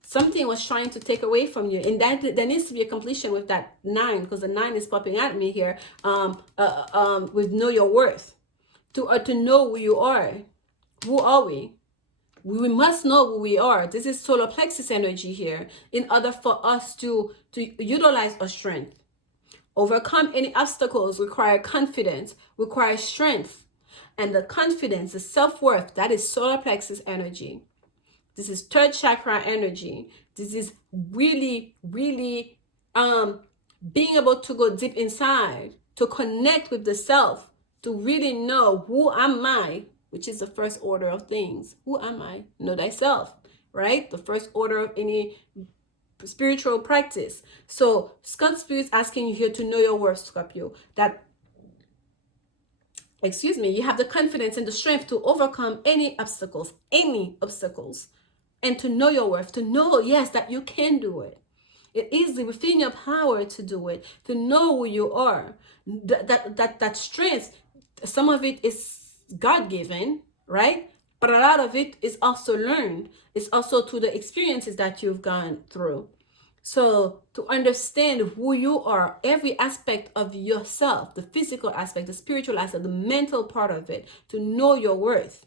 Something was trying to take away from you, and that there needs to be a completion with that 9, because the 9 is popping at me here. With know your worth, to know who you are. Who are we? We must know who we are. This is solar plexus energy here, in order for us to utilize our strength. Overcome any obstacles require confidence, require strength, and the confidence, the self-worth, that is solar plexus energy. This is 3rd chakra energy. This is really, really being able to go deep inside, to connect with the self, to really know who am I, which is the first order of things. Who am I? Know thyself, right? The first order of any spiritual practice. So Skunk Spirit is asking you here to know your worth, Scorpio. You have the confidence and the strength to overcome any obstacles, and to know your worth, to know, yes, that you can do it. It is within your power to do it, to know who you are. That strength, some of it is God-given, right? But a lot of it is also learned. It's also through the experiences that you've gone through. So to understand who you are, every aspect of yourself, the physical aspect, the spiritual aspect, the mental part of it, to know your worth.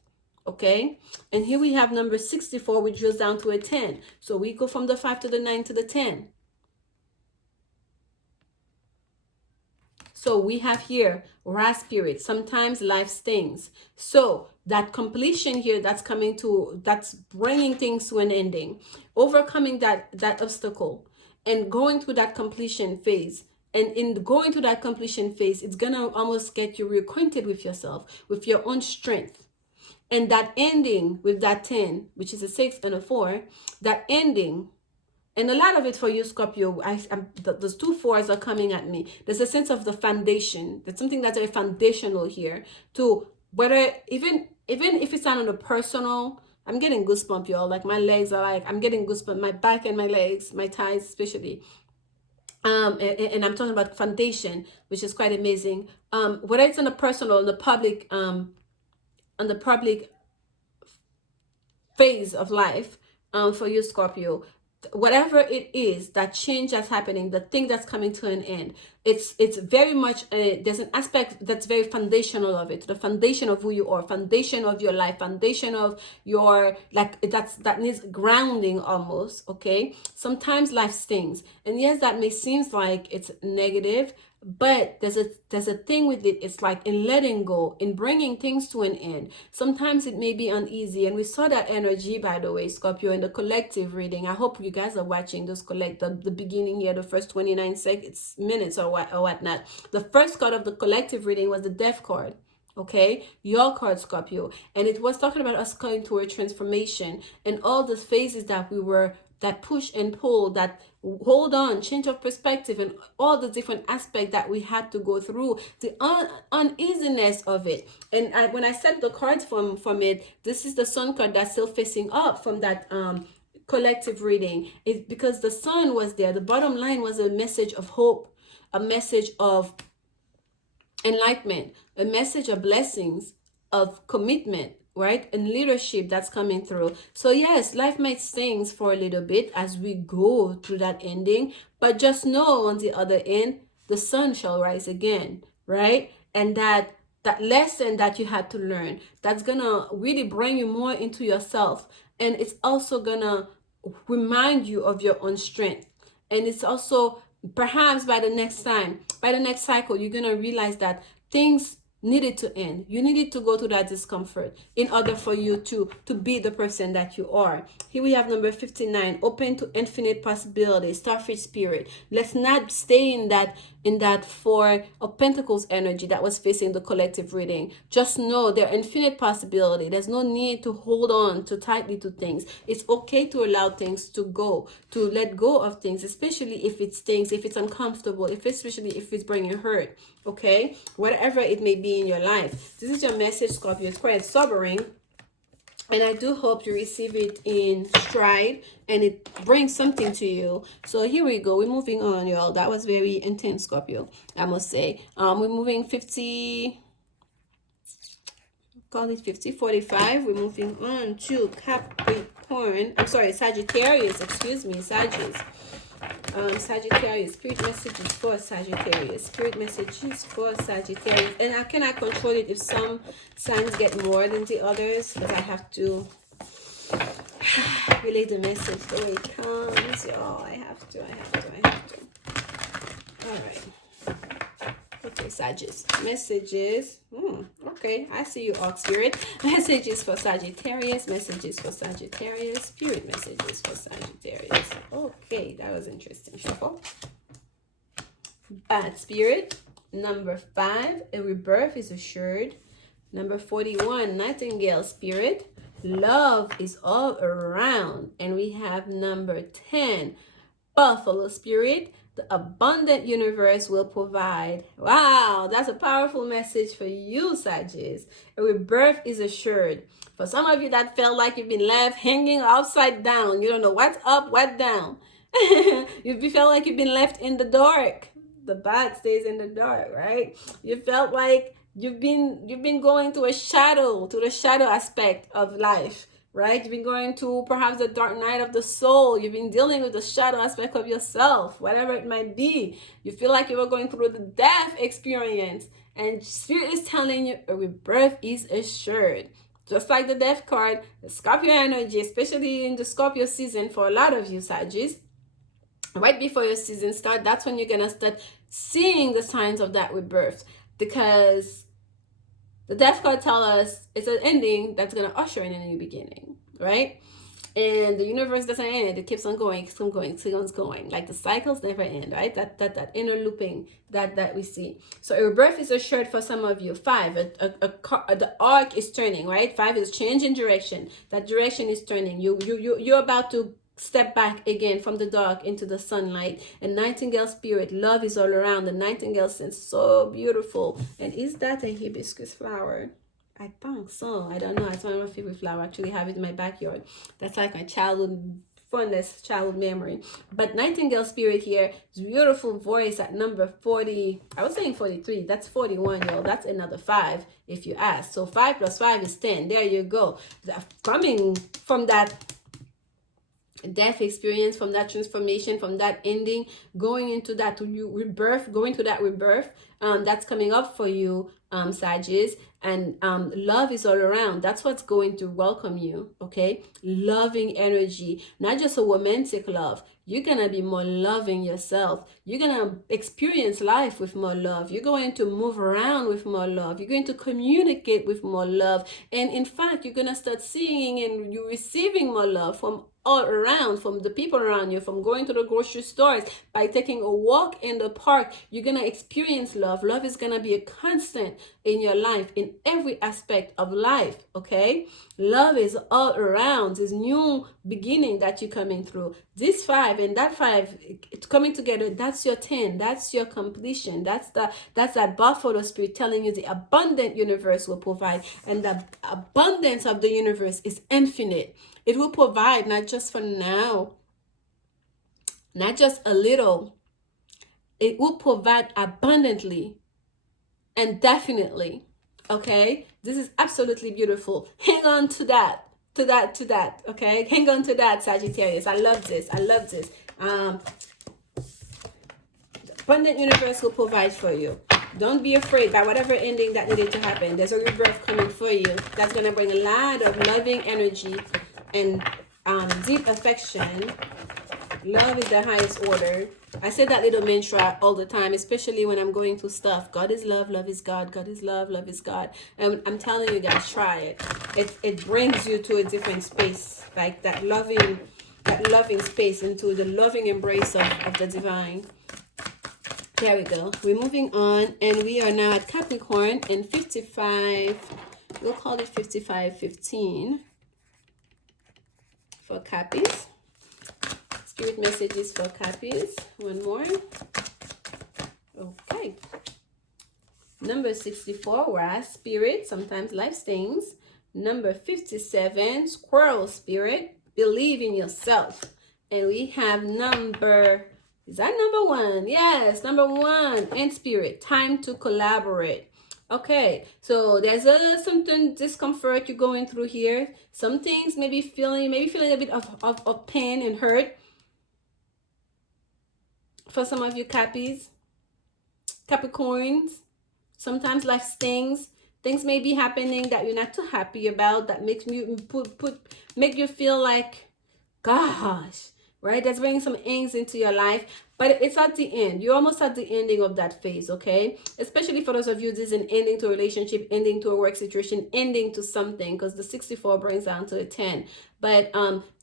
Okay, and here we have number 64, which goes down to a 10. So we go from the 5 to the 9 to the 10. So we have here Ra spirit. Sometimes life stings. So that completion here, that's bringing things to an ending, overcoming that obstacle, and going through that completion phase. And in going through that completion phase, it's gonna almost get you reacquainted with yourself, with your own strength. And that ending with that 10, which is a 6 and a 4, that ending, and a lot of it for you, Scorpio, those 2 4s are coming at me. There's a sense of the foundation. There's something that's very foundational here, to whether, even if it's not on a personal I'm getting goosebumps, y'all. Like my legs are like, I'm getting goosebumps, my back and my legs, my thighs especially. And I'm talking about foundation, which is quite amazing. Whether it's on the personal, on the public phase of life, for you, Scorpio, whatever it is, that change that's happening, the thing that's coming to an end, it's very much there's an aspect that's very foundational of it, the foundation of who you are, foundation of your life, foundation of your, like, that needs grounding almost. Okay, sometimes life stings, and yes, that may seems like it's negative, but there's a thing with it. It's like in letting go, in bringing things to an end. Sometimes it may be uneasy, and we saw that energy, by the way, Scorpio, in the collective reading. I hope you guys are watching those the beginning here, the first 29 seconds, minutes, or whatnot. The first card of the collective reading was the death card. Okay, your card, Scorpio, and it was talking about us going through a transformation and all the phases that we were, that push and pull, that hold on, change of perspective, and all the different aspects that we had to go through, the uneasiness of it. And when I set the cards from it, this is the sun card that's still facing up from that collective reading. It's because the sun was there. The bottom line was a message of hope, a message of enlightenment, a message of blessings, of commitment, right? And leadership that's coming through. So yes, life might stings for a little bit as we go through that ending, but just know on the other end, the sun shall rise again, right? And that lesson that you had to learn, that's gonna really bring you more into yourself, and it's also gonna remind you of your own strength. And it's also, perhaps by the next time, by the next cycle, you're going to realize that things needed to end. You needed to go through that discomfort in order for you to be the person that you are. Here we have number 59, open to infinite possibilities, starfish spirit. Let's not stay in that Four of Pentacles energy that was facing the collective reading. Just know there are infinite possibility. There's no need to hold on too tightly to things. It's okay to allow things to go, to let go of things, especially if it stings, if it's uncomfortable, especially if it's bringing hurt. Okay, whatever it may be in your life. This is your message, Scorpio. It's quite sobering, and I do hope you receive it in stride and it brings something to you. So here we go. We're moving on, y'all. That was very intense, Scorpio, I must say. We're moving 50, call it 50, 45. We're moving on to Capricorn. I'm sorry, Sagittarius. Excuse me, Sagittarius. Sagittarius, spirit messages for Sagittarius, spirit messages for Sagittarius. And I cannot control it if some signs get more than the others, because I have to relay the message the way it comes, y'all. I have to. All right. Okay, Sagittarius. Messages. Okay, I see you, Ox Spirit. Messages for Sagittarius. Messages for Sagittarius. Spirit messages for Sagittarius. Okay, that was interesting. Shuffle. Bad Spirit. Number 5, a rebirth is assured. Number 41, Nightingale Spirit. Love is all around. And we have number 10, Buffalo Spirit. The abundant universe will provide. Wow, that's a powerful message for you, Sagittarius. A rebirth is assured. For some of you that felt like you've been left hanging upside down, you don't know what's up, what's down. You felt like you've been left in the dark. The bad stays in the dark, right? You felt like you've been going to the shadow aspect of life. Right? You've been going to perhaps the dark night of the soul. You've been dealing with the shadow aspect of yourself, whatever it might be. You feel like you were going through the death experience. And Spirit is telling you a rebirth is assured. Just like the death card, the Scorpio energy, especially in the Scorpio season for a lot of you, Sagittarius, right before your season starts, that's when you're going to start seeing the signs of that rebirth. Because the death card tells us it's an ending that's going to usher in a new beginning, right? And the universe doesn't end. It keeps on going, keeps on going, keeps on going. Like the cycles never end, right? That inner looping that we see. So a rebirth is assured for some of you. 5, the arc is turning, right? 5 is changing direction. That direction is turning. You're about to step back again from the dark into the sunlight. And Nightingale Spirit, love is all around. The nightingale scent so beautiful. And is that a hibiscus flower? I think so. I don't know. It's one of my favorite flowers. I actually have it in my backyard. That's like my childhood fondest childhood memory. But Nightingale Spirit here is beautiful voice at number 40. I was saying 43. That's 41, y'all. That's another 5 if you ask. So 5 plus 5 is 10. There you go. Coming from that death experience, from that transformation, from that ending, going into that rebirth, going to that rebirth, that's coming up for you, Sagittarius. And love is all around. That's what's going to welcome you. Okay, loving energy, not just a romantic love. You're gonna be more loving yourself. You're gonna experience life with more love. You're going to move around with more love. You're going to communicate with more love. And in fact, you're gonna start seeing and you're receiving more love from all around, from the people around you, from going to the grocery stores, by taking a walk in the park. You're gonna experience love. Love is gonna be a constant in your life, in every aspect of life. Okay, love is all around. This new beginning that you're coming through, this 5 and that 5, it's coming together. That's your 10. That's your completion. That's that buffalo spirit telling you the abundant universe will provide, and the abundance of the universe is infinite. It will provide not just for now, not just a little. It will provide abundantly and definitely. Okay? This is absolutely beautiful. Hang on to that. Okay? Hang on to that, Sagittarius. I love this. Abundant universe will provide for you. Don't be afraid by whatever ending that needed to happen. There's a rebirth coming for you. That's going to bring a lot of loving energy and deep affection. Love is the highest order. I say that little mantra all the time, especially when I'm going through stuff. God is love, love is God. God is love, love is God. And I'm telling you guys, try it. It brings you to a different space, like that loving space, into the loving embrace of the divine. There we go. We're moving on, and we are now at Capricorn in 55. We'll call it 5515 for Cappies. Spirit messages for Cappies. One more. Okay. Number 64, Ras Spirit. Sometimes life stings. Number 57, Squirrel Spirit. Believe in yourself. And we have number... Is that number 1? Yes, number 1 in Spirit. Time to collaborate. Okay, so there's something discomfort you're going through here. Some things maybe feeling a bit of pain and hurt. For some of you Cappies, Capricorns, sometimes life stings. Things may be happening that you're not too happy about, that makes you make you feel like, gosh, right? That's bringing some angst into your life. But it's at the end. You're almost at the ending of that phase, okay? Especially for those of you, this is an ending to a relationship, ending to a work situation, ending to something, because the 64 brings down to a 10. But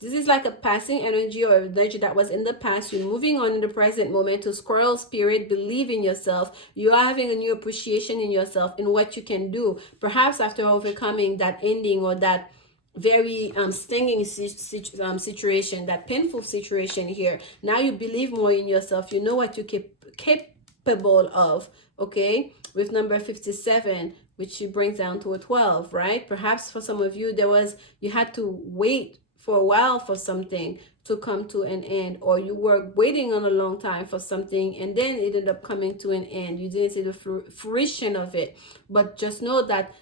this is like a passing energy, or energy that was in the past. You're moving on in the present moment to Squirrel Spirit. Believe in yourself. You are having a new appreciation in yourself, in what you can do. Perhaps after overcoming that ending, or that very stinging situation, that painful situation here, now you believe more in yourself. You know what you're capable of. Okay, with number 57, which she brings down to a 12, right? Perhaps for some of you, you had to wait for a while for something to come to an end, or you were waiting on a long time for something, and then it ended up coming to an end. You didn't see the fruition of it. But just know that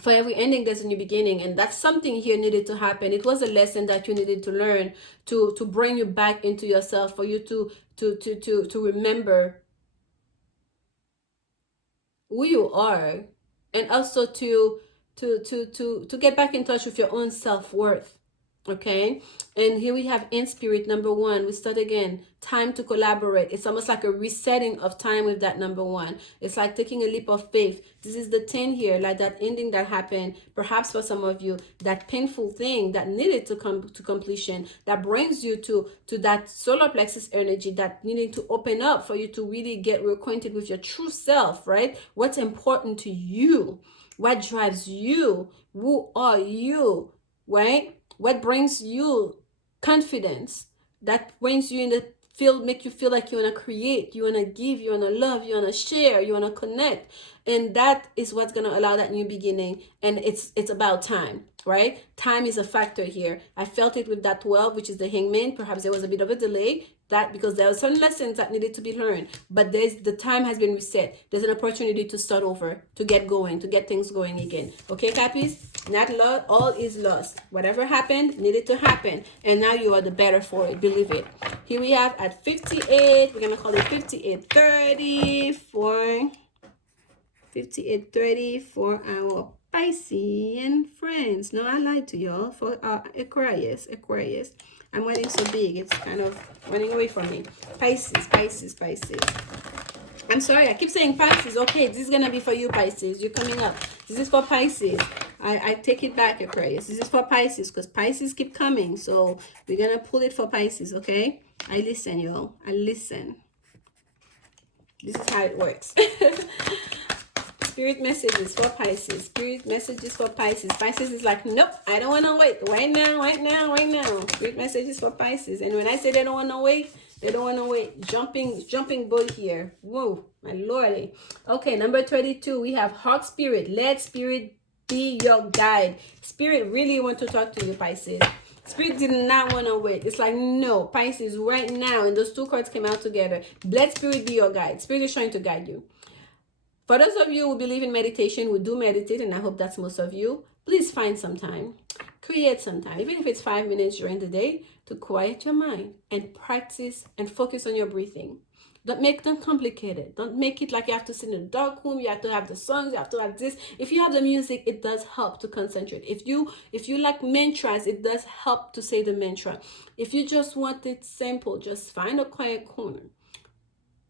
for every ending there's a new beginning, and that's something here needed to happen. It was a lesson that you needed to learn to bring you back into yourself, for you to remember who you are, and also to get back in touch with your own self-worth. Okay, and here we have in Spirit number 1. We start again. Time to collaborate. It's almost like a resetting of time with that number 1. It's like taking a leap of faith. This is the 10 here, like that ending that happened. Perhaps for some of you, that painful thing that needed to come to completion, that brings you to that solar plexus energy, that needing to open up for you to really get reacquainted with your true self, right? What's important to you? What drives you? Who are you, right? What brings you confidence? That brings you in the make you feel like you want to create, you want to give, you want to love, you want to share, you want to connect. And that is what's going to allow that new beginning. And it's about time, right? Time is a factor here. I felt it with that 12, which is the hangman. Perhaps there was a bit of a delay, that because there were certain lessons that needed to be learned, but the time has been reset. There's an opportunity to start over, to get going, to get things going again. Okay, Cappies? Not lost, all is lost. Whatever happened needed to happen, and now you are the better for it. Believe it. Here we have at 58, we're gonna call it 5830 for 5830 for our Piscean friends. No, I lied to y'all. For Aquarius. I'm running so big, it's kind of running away from me. Pisces. I'm sorry, I keep saying Pisces. Okay, this is gonna be for you, Pisces. You're coming up. This is for Pisces. I take it back, Aquarius. This is for Pisces, because Pisces keep coming. So we're gonna pull it for Pisces, okay? I listen, y'all. I listen. This is how it works. Spirit messages for Pisces. Spirit messages for Pisces. Pisces is like, nope, I don't want to wait. Right now. Spirit messages for Pisces. And when I say they don't want to wait, they don't want to wait. Jumping boat here. Whoa, my lordy. Okay, number 32, we have Hawk Spirit. Let Spirit be your guide. Spirit really want to talk to you, Pisces. Spirit did not want to wait. It's like, no, Pisces, right now. And those two cards came out together. Let Spirit be your guide. Spirit is trying to guide you. For those of you who believe in meditation, who do meditate, and I hope that's most of you, please find some time. Create some time, even if it's 5 minutes during the day, to quiet your mind and practice and focus on your breathing. Don't make them complicated. Don't make it like you have to sit in a dark room, you have to have the songs, you have to have this. If you have the music, it does help to concentrate. If you like mantras, it does help to say the mantra. If you just want it simple, just find a quiet corner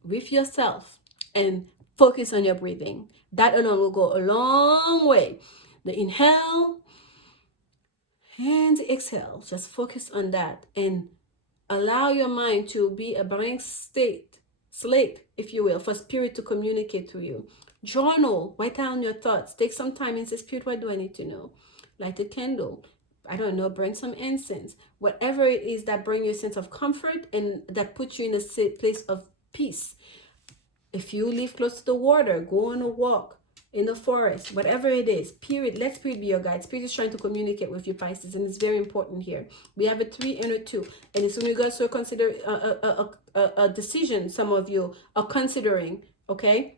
with yourself and focus on your breathing. That alone will go a long way. The inhale and the exhale. Just focus on that and allow your mind to be a blank slate, if you will, for Spirit to communicate to you. Journal, write down your thoughts. Take some time and say, Spirit, what do I need to know? Light a candle. I don't know, burn some incense. Whatever it is that brings you a sense of comfort and that puts you in a place of peace. If you live close to the water, go on a walk in the forest, whatever it is, Spirit, let Spirit be your guide. Spirit is trying to communicate with you, Pisces, and it's very important here. We have a 3 and a 2, and it's when you guys consider a decision, some of you are considering, okay?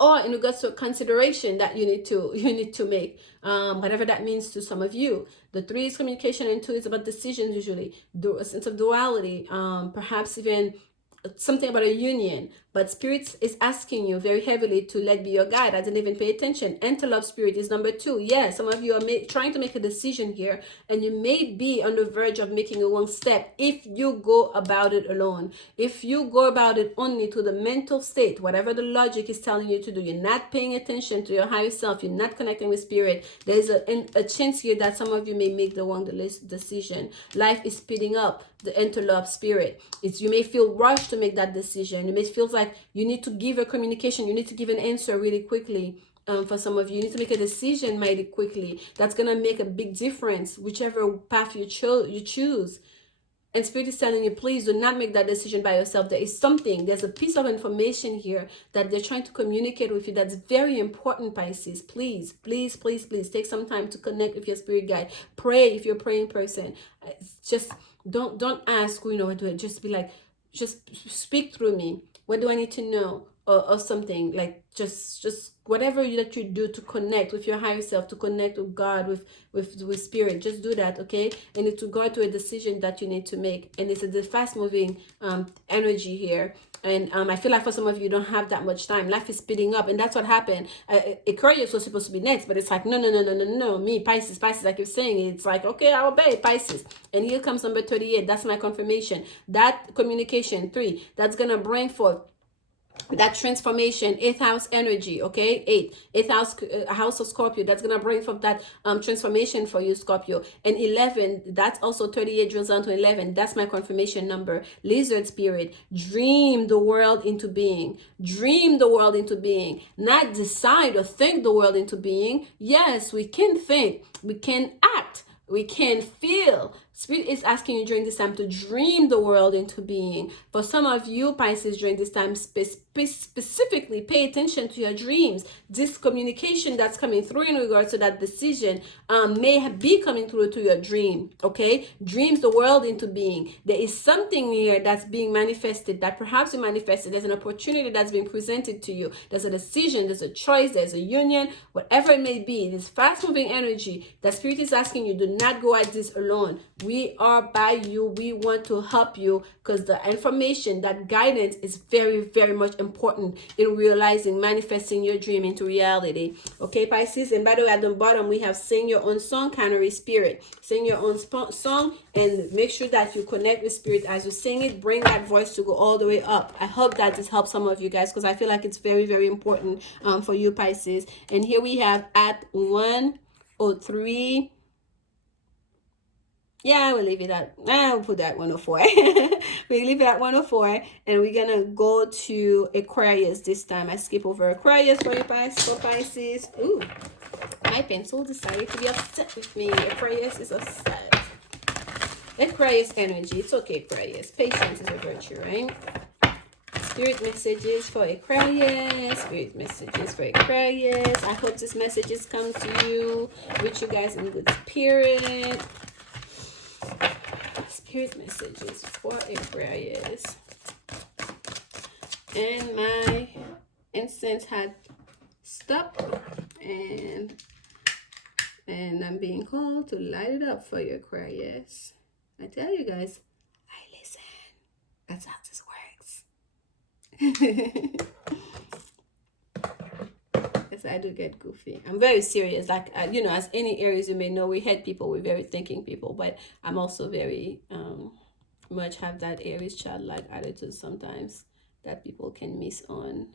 Or in regards to consideration that you need to make, whatever that means to some of you. The 3 is communication, and 2 is about decisions usually, a sense of duality, perhaps even something about a union. But Spirit is asking you very heavily to let be your guide. I didn't even pay attention. Interlove Spirit is number 2. Yeah, some of you are trying to make a decision here, and you may be on the verge of making a wrong step if you go about it alone. If you go about it only to the mental state, whatever the logic is telling you to do, you're not paying attention to your higher self, you're not connecting with Spirit, there's a chance here that some of you may make the wrong decision. Life is speeding up. The interlove Spirit, you may feel rushed to make that decision. You may feel like you need to give a communication, you need to give an answer really quickly. For some of you, you need to make a decision mighty quickly. That's gonna make a big difference, whichever path you choose. And Spirit is telling you, please do not make that decision by yourself. There's a piece of information here that they're trying to communicate with you that's very important, Pisces. Please take some time to connect with your spirit guide. Pray if you're a praying person. Just don't ask, what do I, just be like, just speak through me. What do I need to know? Or something like just whatever that you do to connect with your higher self, to connect with God, with Spirit, just do that, okay? And it's to go to a decision that you need to make. And it's a fast moving energy here. And I feel like for some of you don't have that much time. Life is speeding up, and that's what happened. Aquarius was supposed to be next, but it's like no. Me, Pisces, I keep saying it. It's like, okay, I'll obey, Pisces. And here comes number 38. That's my confirmation. That communication 3, that's gonna bring forth that transformation, 8th house energy, okay? 8th house, house of Scorpio, that's gonna bring from that transformation for you, Scorpio. And 11, that's also 38 drills down to 11. That's my confirmation number. Lizard Spirit, dream the world into being. Dream the world into being. Not decide or think the world into being. Yes, we can think, we can act, we can feel. Spirit is asking you during this time to dream the world into being. For some of you, Pisces, during this time, specifically pay attention to your dreams. This communication that's coming through in regards to that decision may be coming through to your dream, okay? Dreams the world into being. There is something here that's being manifested, that perhaps you manifested. There's an opportunity that's being presented to you. There's a decision, there's a choice, there's a union, whatever it may be. This fast-moving energy that Spirit is asking you, do not go at this alone. We are by you. We want to help you, because the information, that guidance is very, very much important in realizing, manifesting your dream into reality. Okay, Pisces? And by the way, at the bottom, we have sing your own song, Canary Spirit. Sing your own song, and make sure that you connect with Spirit as you sing it. Bring that voice to go all the way up. I hope that this helps some of you guys, because I feel like it's very, very important for you, Pisces. And here we have at 103. Yeah, we'll leave it at, I'll put that 104. We leave it at 104, and we're gonna go to Aquarius this time. I skip over Aquarius for you, Pisces. Ooh, my pencil decided to be upset with me. Aquarius is upset. Aquarius energy. It's okay, Aquarius. Patience is a virtue, right? Spirit messages for Aquarius. Spirit messages for Aquarius. I hope this messages come to you, with you guys in good spirit. Spirit messages for Aquarius. And my incense had stopped, and I'm being called to light it up for you, Aquarius. I tell you guys, I listen. That's how this works. Yes, I do get goofy. I'm very serious. Like, you know, as any Aries, you may know, we head people, we're very thinking people, but I'm also very much have that Aries childlike attitude sometimes that people can miss on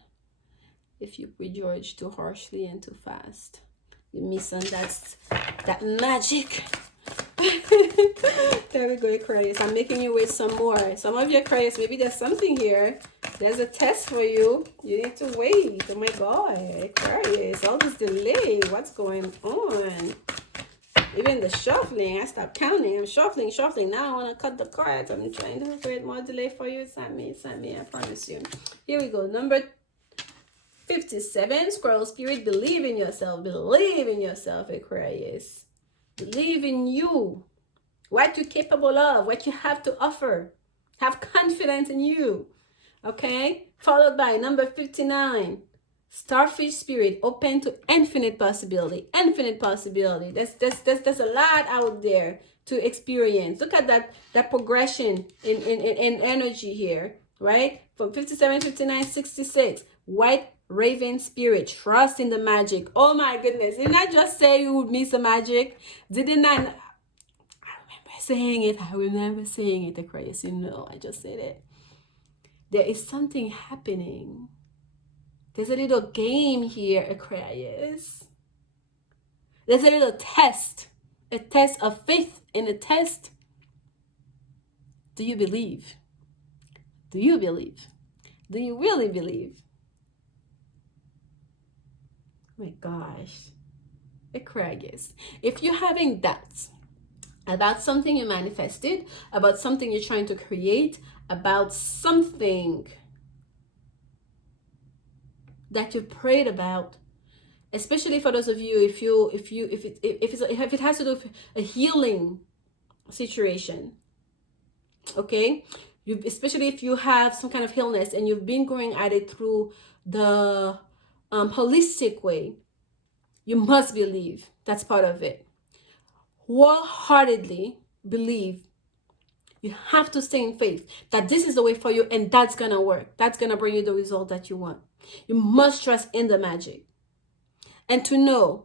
if you prejudge too harshly and too fast. You miss on that magic. There we go, Aquarius. I'm making you wait some more. Some of you Aquarius, maybe there's something here. There's a test for you. You need to wait. Oh my God, Aquarius, all this delay. What's going on? Even the shuffling, I stopped counting. I'm shuffling. Now I want to cut the cards. I'm trying to create more delay for you. It's not me. I promise you. Here we go. Number 57, Squirrel Spirit. Believe in yourself. Believe in yourself, Aquarius. Believe in you. What you're capable of. What you have to offer. Have confidence in you. Okay? Followed by number 59. Starfish Spirit, open to infinite possibility. Infinite possibility. There's a lot out there to experience. Look at that progression in energy here, right? From 57, 59, 66. White Raven Spirit, trust in the magic. Oh my goodness. Didn't I just say you would miss the magic? Didn't I? I remember saying it, Aquarius. You know, I just said it. There is something happening. There's a little game here, Aquarius. There's a little test. A test of faith and a test. Do you believe? Do you believe? Do you really believe? Oh my gosh. Aquarius. If you're having doubts about something you manifested, about something you're trying to create, about something that you prayed about, especially for those of you, if it has to do with a healing situation, okay, especially if you have some kind of illness and you've been going at it through the holistic way, you must believe. That's part of it. Wholeheartedly believe. You have to stay in faith that this is the way for you, and that's gonna work. That's gonna bring you the result that you want. You must trust in the magic, and to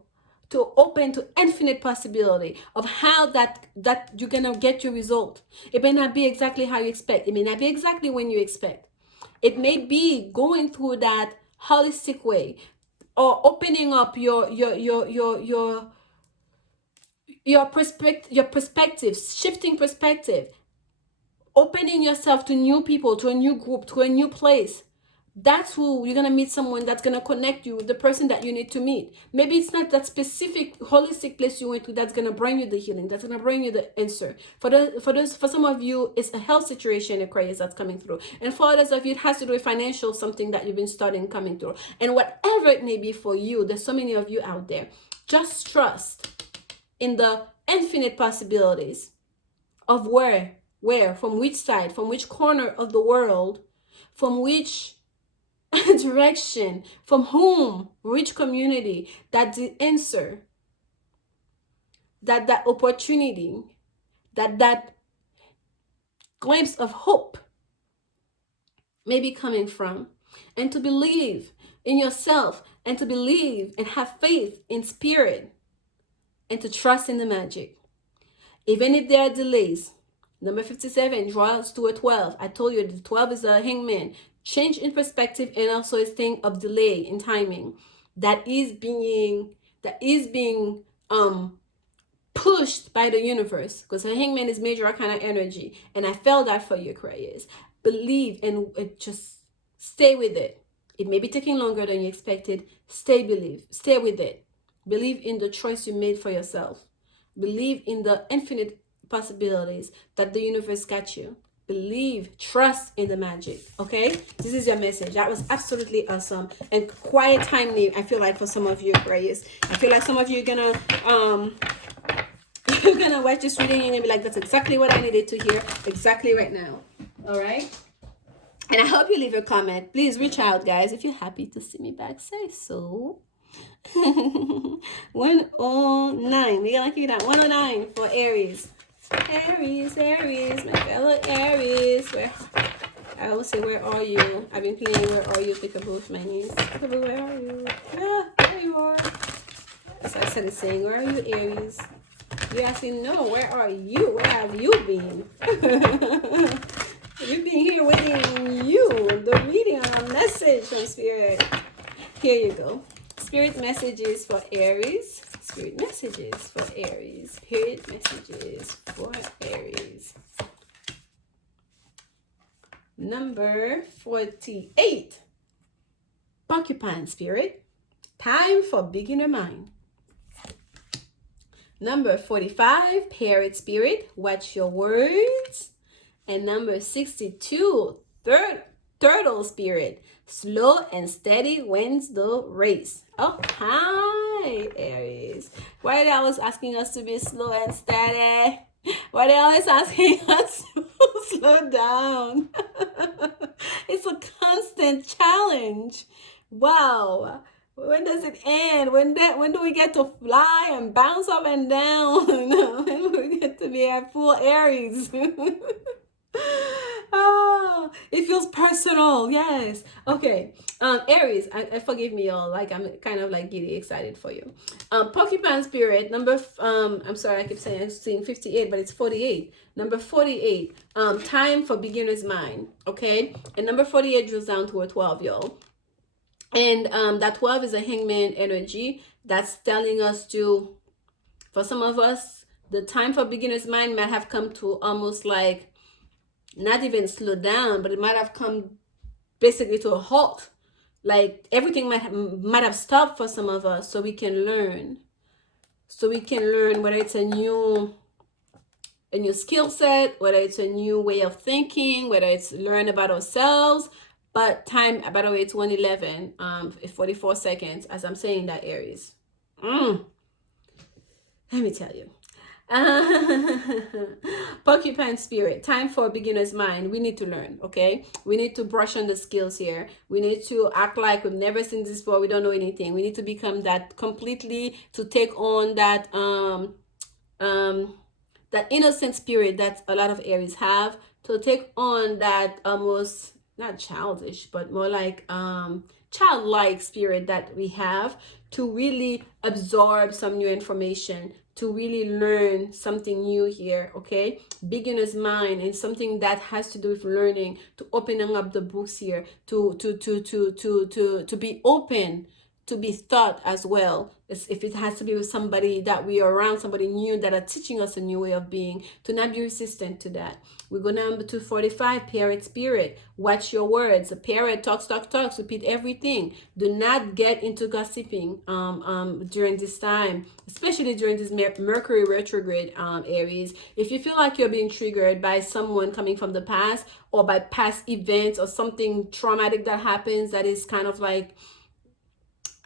open to infinite possibility of how that you're gonna get your result. It may not be exactly how you expect. It may not be exactly when you expect. It may be going through that holistic way, or opening up your perspective, shifting perspective, opening yourself to new people, to a new group, to a new place, That's who you're gonna meet, someone that's gonna connect you with the person that you need to meet. Maybe it's not that specific holistic place you went to that's gonna bring you the healing, that's gonna bring you the answer. For some of you, it's a health situation, a crisis that's coming through, and for others of you, it has to do with financial something that you've been studying coming through. And whatever it may be for you, there's so many of you out there. Just trust in the infinite possibilities of where, from which side, from which corner of the world, from which direction, from whom, which community, that the answer, that opportunity, that glimpse of hope may be coming from. And to believe in yourself, and to believe and have faith in spirit, and to trust in the magic. Even if there are delays. Number 57 draws to a 12. I told you the 12 is a hangman. Change in perspective, and also a thing of delay in timing that is being pushed by the universe, because a hangman is major arcana energy. And I felt that for you, Aquarius. Believe and just stay with it. It may be taking longer than you expected. Stay with it. Believe in the choice you made for yourself. Believe in the infinite possibilities that the universe got you. Believe, trust in the magic. Okay, this is your message. That was absolutely awesome and quite timely. I feel like for some of you, Aquarius, I feel like some of you are gonna you're gonna watch this reading and you're gonna be like, that's exactly what I needed to hear exactly right now. All right. And I hope you leave a comment. Please reach out, guys. If you're happy to see me back, say so. 109. We're gonna keep that 109 for Aries. Aries, my fellow Aries. I will say, where are you? I've been playing Where Are You? Peekaboo with my niece. Peekaboo, where are you? Yeah, there you are. So I started saying, where are you, Aries? You're asking, no, where are you? Where have you been? You've been here waiting on you, the reading on a message from Spirit. Here you go. Spirit messages for Aries. Spirit messages for Aries. Spirit messages for Aries. Number 48. Porcupine Spirit. Time for beginner mind. Number 45. Parrot Spirit. Watch your words. And number 62. Turtle Spirit. Slow and steady wins the race. Oh, hi, Aries. Why are they always asking us to be slow and steady? Why are they always asking us to slow down? It's a constant challenge. Wow. When does it end? When do we get to fly and bounce up and down? When we get to be at full Aries? Oh, it feels personal. Yes. Okay. Aries, I forgive me, y'all. Like, I'm kind of like giddy excited for you. Porcupine Spirit, I'm sorry, I keep saying I'm seeing 58, but it's 48. Number 48. Time for beginner's mind. Okay. And number 48 drills down to a 12, y'all. And that 12 is a hangman energy that's telling us to, for some of us, the time for beginner's mind might have come to almost like, not even slow down, but it might have come basically to a halt. Like everything might have stopped for some of us, so we can learn. So we can learn whether it's a new skill set, whether it's a new way of thinking, whether it's learn about ourselves. But time, by the way, it's 1:11, 44 seconds as I'm saying that, Aries. Let me tell you. Porcupine Spirit, time for beginner's mind. We need to learn. Okay, we need to brush on the skills here. We need to act like we've never seen this before. We don't know anything. We need to become that completely, to take on that that innocent spirit that a lot of Aries have, to take on that almost not childish but more like childlike spirit that we have, to really absorb some new information, to really learn something new here. Okay, beginner's mind, and something that has to do with learning, to opening up the books here, to be open, to be thought as well. If it has to be with somebody that we are around, somebody new that are teaching us a new way of being, to not be resistant to that. We go number 245, parrot spirit. Watch your words. A parrot talks, repeat everything. Do not get into gossiping during this time, especially during this Mercury retrograde, Aries. If you feel like you're being triggered by someone coming from the past, or by past events, or something traumatic that happens that is kind of like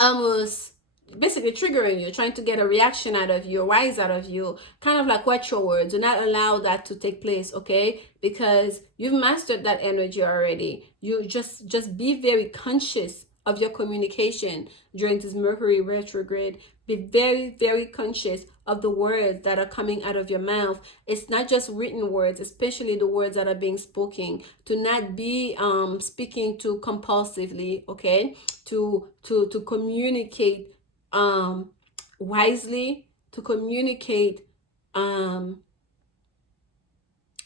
almost basically triggering you, trying to get a reaction out of you, a rise out of you, kind of like watch your words. Do not allow that to take place, okay? Because you've mastered that energy already. You just be very conscious of your communication during this Mercury retrograde. Be very, very conscious of the words that are coming out of your mouth. It's not just written words, especially the words that are being spoken. To not be speaking too compulsively, okay? To communicate wisely, to communicate um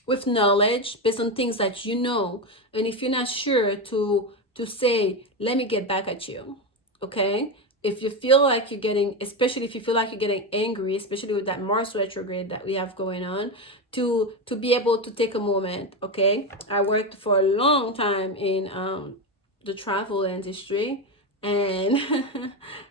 with knowledge based on things that you know. And if you're not sure, to say, let me get back at you, okay? If you feel like you're getting, especially if you feel like you're getting angry, especially with that Mars retrograde that we have going on, to be able to take a moment, okay? I worked for a long time in the travel industry, and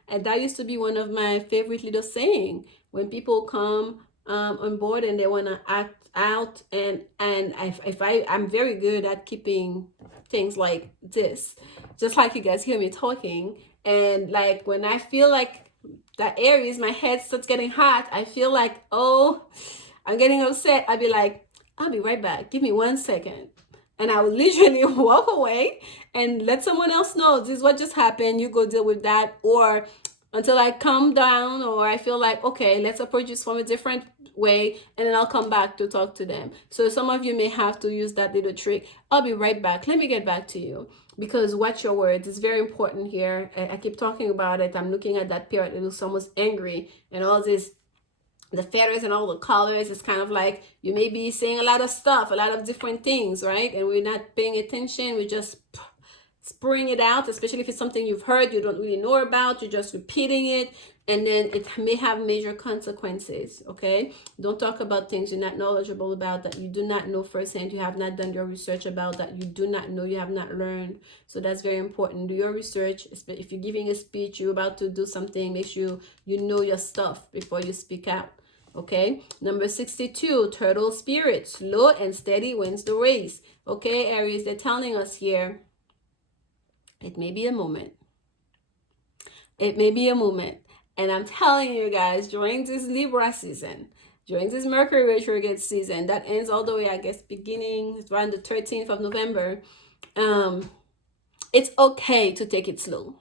and that used to be one of my favorite little saying when people come on board and they want to act out. And I'm very good at keeping things like this, just like you guys hear me talking. And like when I feel like that Aries, my head starts getting hot, I feel like, oh, I'm getting upset, I'd be like, I'll be right back, give me 1 second. And I would literally walk away and let someone else know this is what just happened, you go deal with that. Or until I calm down, or I feel like, okay, let's approach this from a different way, and then I'll come back to talk to them. So some of you may have to use that little trick. I'll be right back, let me get back to you. Because watch your words is very important here. I keep talking about it. I'm looking at that parrot, it looks almost angry, and all this, the feathers and all the colors, it's kind of like you may be saying a lot of stuff, a lot of different things, right? And we're not paying attention, we just spring it out, especially if it's something you've heard you don't really know about, you're just repeating it, and then it may have major consequences, okay? Don't talk about things you're not knowledgeable about, that you do not know firsthand, you have not done your research about, that you do not know, you have not learned. So that's very important. Do your research. If you're giving a speech, you're about to do something, make sure you know your stuff before you speak out. Okay, number 62, turtle spirit. Slow and steady wins the race. Okay, Aries, they're telling us here, it may be a moment. It may be a moment. And I'm telling you guys, during this Libra season, during this Mercury retrograde season, that ends all the way, I guess, beginning around the 13th of November, it's okay to take it slow.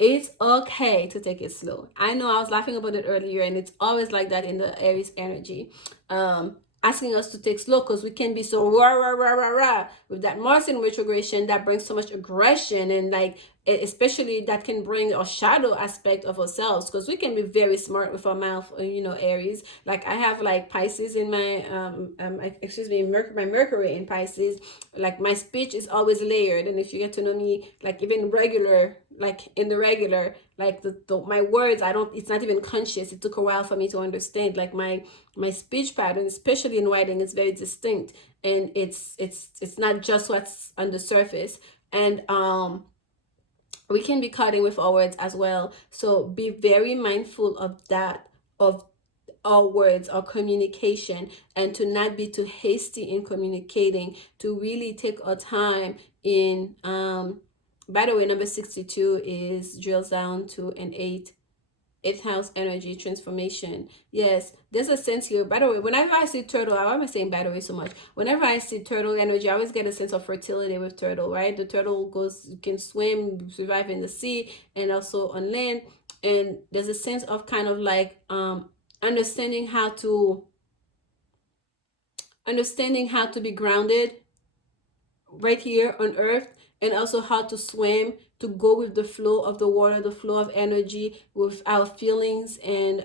It's okay to take it slow. I know I was laughing about it earlier, and it's always like that in the Aries energy. Asking us to take slow because we can be so rah, rah, rah, rah, rah. With that Mars in retrogression, that brings so much aggression, and like, especially that can bring a shadow aspect of ourselves, because we can be very smart with our mouth, you know, Aries. Like I have like Pisces in my my Mercury in Pisces. Like my speech is always layered, and if you get to know me, like even regular, like in the regular, like my words, I don't, it's not even conscious. It took a while for me to understand. Like my speech pattern, especially in writing, is very distinct, and it's not just what's on the surface. And we can be cutting with our words as well. So be very mindful of that, of our words, our communication, and to not be too hasty in communicating, to really take our time in by the way, number 62 is drills down to an eighth house energy transformation. Yes, there's a sense here. By the way, whenever I see turtle, why am I saying by the way so much? Whenever I see turtle energy, I always get a sense of fertility with turtle, right? The turtle can swim, survive in the sea, and also on land. And there's a sense of kind of like understanding how to be grounded right here on earth, and also how to swim, to go with the flow of the water, the flow of energy, with our feelings, and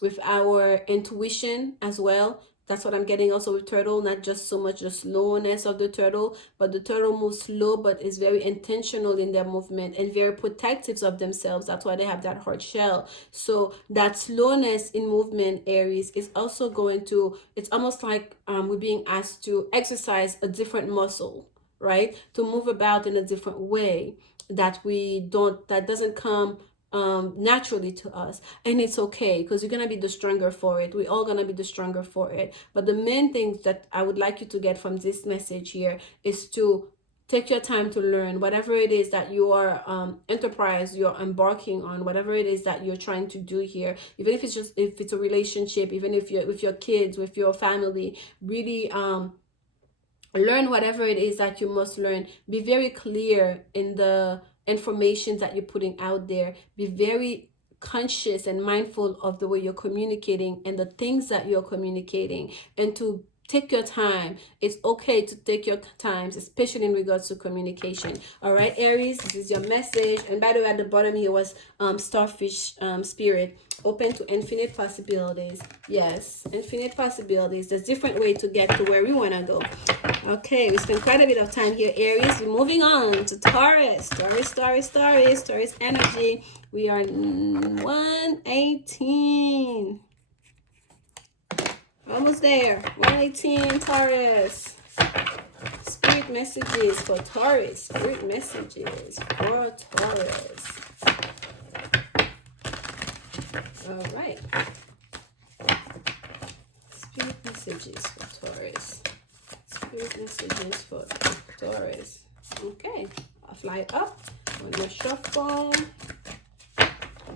with our intuition as well. That's what I'm getting also with turtle, not just so much the slowness of the turtle, but the turtle moves slow but is very intentional in their movement and very protective of themselves. That's why they have that hard shell. So that slowness in movement, Aries, is also going to, it's almost like we're being asked to exercise a different muscle, right? To move about in a different way that we don't, that doesn't come naturally to us. And it's okay, because you're gonna be the stronger for it. We're all gonna be the stronger for it. But the main thing that I would like you to get from this message here is to take your time to learn whatever it is that you are enterprise you're embarking on, whatever it is that you're trying to do here, even if it's just, if it's a relationship, even if you're with your kids, with your family, really learn whatever it is that you must learn. Be very clear in the information that you're putting out there. Be very conscious and mindful of the way you're communicating and the things that you're communicating, and to take your time. It's okay to take your times, especially in regards to communication. All right, Aries, this is your message. And by the way, at the bottom here was starfish spirit, open to infinite possibilities. Yes, infinite possibilities. There's different way to get to where we want to go. Okay, we spent quite a bit of time here, Aries. We're moving on to Taurus. Taurus energy. We are 118. Almost there. 118, Taurus. Spirit messages for Taurus. Spirit messages for Taurus. All right. Spirit messages for Taurus. Spirit messages for Taurus. Okay. I'll fly up. One more shuffle.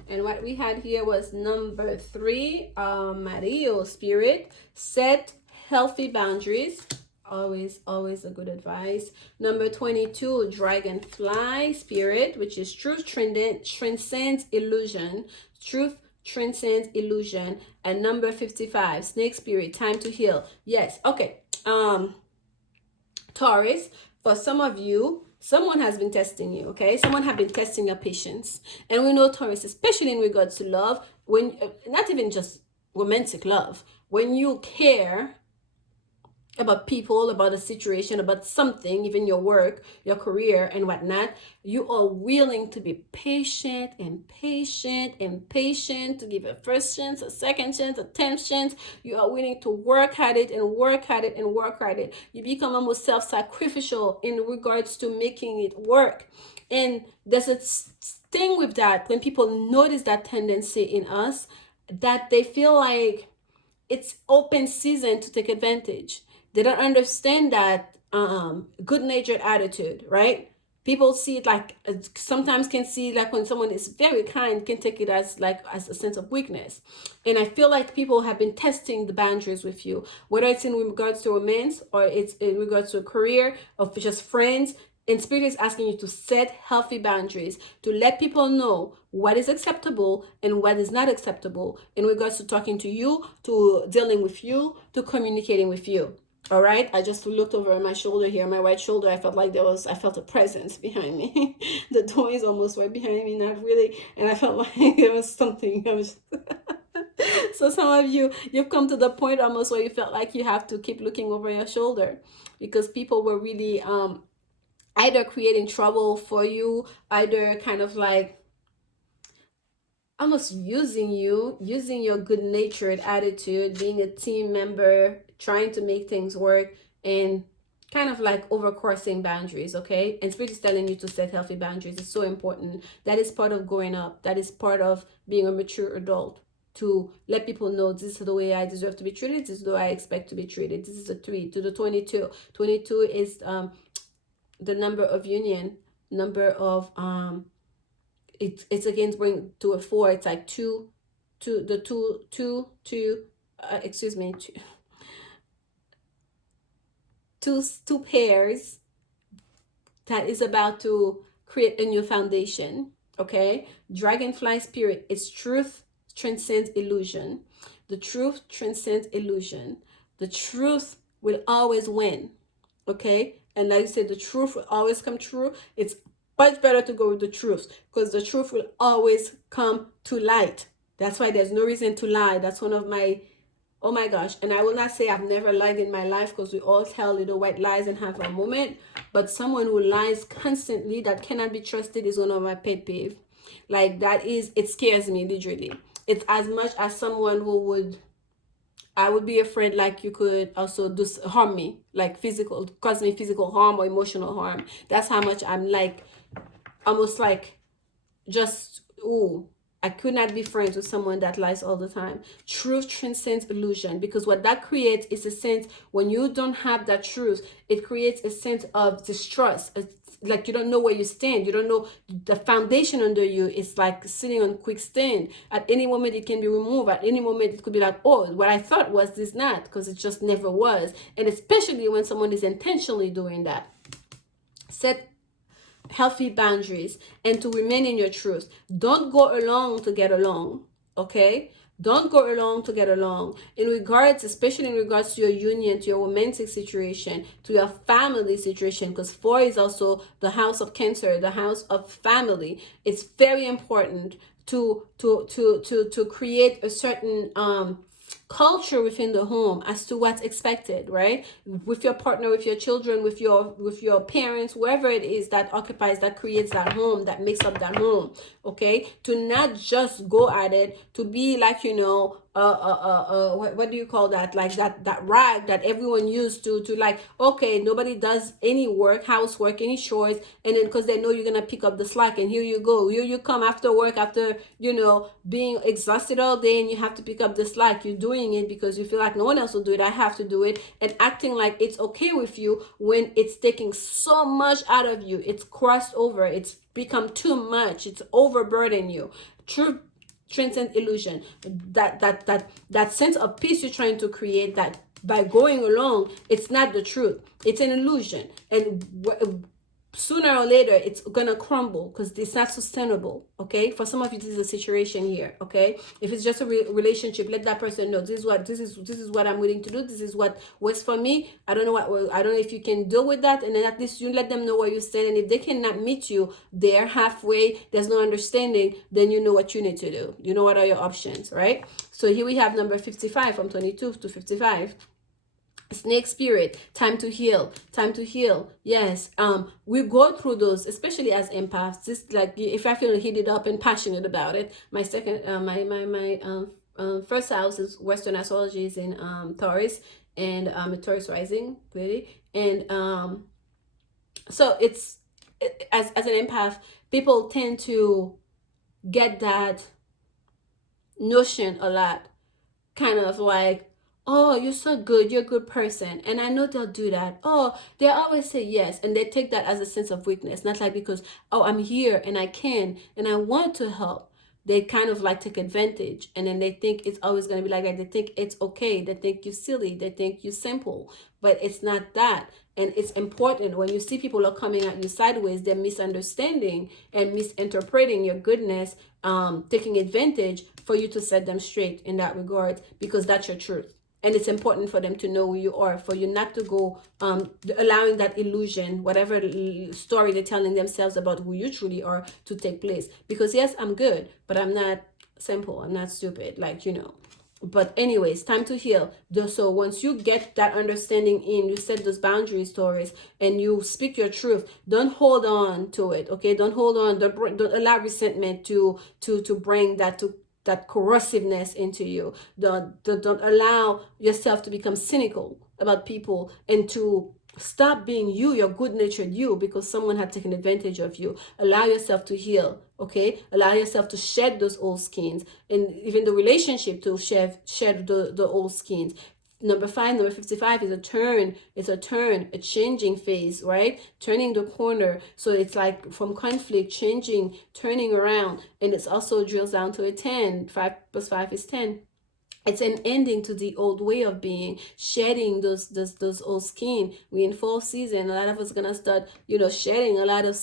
And what we had here was number 3, Mario spirit. Set healthy boundaries. Always a good advice. Number 22, dragonfly spirit, which is truth transcends illusion. Truth transcends illusion. And number 55, snake spirit, time to heal. Yes, okay. Taurus, for some of you, someone has been testing you, okay? Someone have been testing your patience. And we know Taurus, especially in regards to love, when not even just romantic love, when you care about people, about a situation, about something, even your work, your career and whatnot, you are willing to be patient and patient and patient, to give a first chance, a second chance, a 10th chance. You are willing to work at it and work at it and work at it. You become almost self-sacrificial in regards to making it work. And there's a thing with that, when people notice that tendency in us, that they feel like it's open season to take advantage. They don't understand that good-natured attitude, right? People see it like, sometimes can see like when someone is very kind, can take it as like as a sense of weakness. And I feel like people have been testing the boundaries with you, whether it's in regards to romance or it's in regards to a career or just friends. And Spirit is asking you to set healthy boundaries, to let people know what is acceptable and what is not acceptable in regards to talking to you, to dealing with you, to communicating with you. All right, I just looked over my shoulder here, my right shoulder. I felt like I felt a presence behind me. The door is almost right behind me, not really. And I felt like there was something. So some of you, you've come to the point almost where you felt like you have to keep looking over your shoulder, because people were really either creating trouble for you, either kind of like almost using you, using your good-natured attitude, being a team member, trying to make things work, and kind of like overcrossing boundaries, okay? And Spirit is telling you to set healthy boundaries. It's so important. That is part of growing up. That is part of being a mature adult, to let people know this is the way I deserve to be treated, this is the way I expect to be treated. This is a 3 to the 22. 22 is the number of union, number of it's again bring to a 4. It's like two excuse me, two pairs that is about to create a new foundation. Okay, dragonfly spirit, its truth transcends illusion. The truth transcends illusion. The truth will always win. Okay, and like I said, the truth will always come true. It's much better to go with the truth, because the truth will always come to light. That's why there's no reason to lie. That's one of my Oh my gosh. And I will not say I've never lied in my life, because we all tell little white lies and have a moment. But someone who lies constantly, that cannot be trusted, is one of my pet peeves. Like, that is, it scares me literally. It's as much as someone who would, I would be afraid, like, you could also do harm me, like physical, cause me physical harm or emotional harm. That's how much I'm like, almost like, just, ooh, I could not be friends with someone that lies all the time. Truth transcends illusion, because what that creates is a sense, when you don't have that truth, it creates a sense of distrust. It's like you don't know where you stand. You don't know the foundation under you. It's like sitting on quicksand. At any moment it can be removed. At any moment it could be like, oh, what I thought was this not, because it just never was. And especially when someone is intentionally doing that. Set healthy boundaries and to remain in your truth. Don't go along to get along, okay? Don't go along to get along. In regards, especially in regards to your union, to your romantic situation, to your family situation, because 4 is also the house of Cancer, the house of family. It's very important to create a certain culture within the home as to what's expected, right? With your partner, with your children, with your parents, whoever it is that occupies, that creates that home, that makes up that home. Okay, to not just go at it, to be like, what do you call that, like that rag that everyone used to like, okay, nobody does any work, housework, any chores, and then because they know you're gonna pick up the slack, and here you go, you come after work, after being exhausted all day, and you have to pick up the slack. You're doing it because you feel like no one else will do it, I have to do it, and acting like it's okay with you when it's taking so much out of you. It's crossed over, it's become too much, it's overburden you. True transcend illusion. That sense of peace you're trying to create, that by going along, it's not the truth, it's an illusion, and sooner or later it's gonna crumble, because it's not sustainable. Okay, for some of you this is a situation here. Okay, if it's just a relationship, let that person know, this is what I'm willing to do, this is what works for me. I don't know if you can deal with that, and then at least you let them know where you stand, and if they cannot meet you there halfway, there's no understanding, then you know what you need to do, you know what are your options, right? So here we have number 55, from 22 to 55. Snake spirit, time to heal, time to heal. Yes, we go through those, especially as empaths. This, like, if I feel heated up and passionate about it. My second first house is Western astrology, is in Taurus, and a Taurus rising, really. And so as an empath, people tend to get that notion a lot, kind of like, oh, you're so good, you're a good person. And I know they'll do that. Oh, they always say yes, and they take that as a sense of weakness, not like, because, oh, I'm here and I can and I want to help. They kind of like take advantage, and then they think it's always going to be like that. They think it's okay, they think you're silly, they think you're simple, but it's not that. And it's important, when you see people are coming at you sideways, they're misunderstanding and misinterpreting your goodness, taking advantage, for you to set them straight in that regard, because that's your truth. And it's important for them to know who you are, for you not to go allowing that illusion, whatever story they're telling themselves about who you truly are, to take place. Because yes, I'm good, but I'm not simple, I'm not stupid, like, But anyways, time to heal. So once you get that understanding in, you set those boundaries, Taurus, and you speak your truth. Don't hold on to it, okay? Don't hold on. Don't allow resentment to bring that corrosiveness into you. Don't allow yourself to become cynical about people, and to stop being you, your good-natured you, because someone had taken advantage of you. Allow yourself to heal, okay? Allow yourself to shed those old skins, and even the relationship to shed the old skins. Number 55 is a turn. It's a changing phase, right? Turning the corner. So it's like from conflict, changing, turning around. And it's also drills down to a 10. 5 plus 5 is 10. It's an ending to the old way of being, shedding those old skin. We in fall season, a lot of us gonna start, shedding a lot of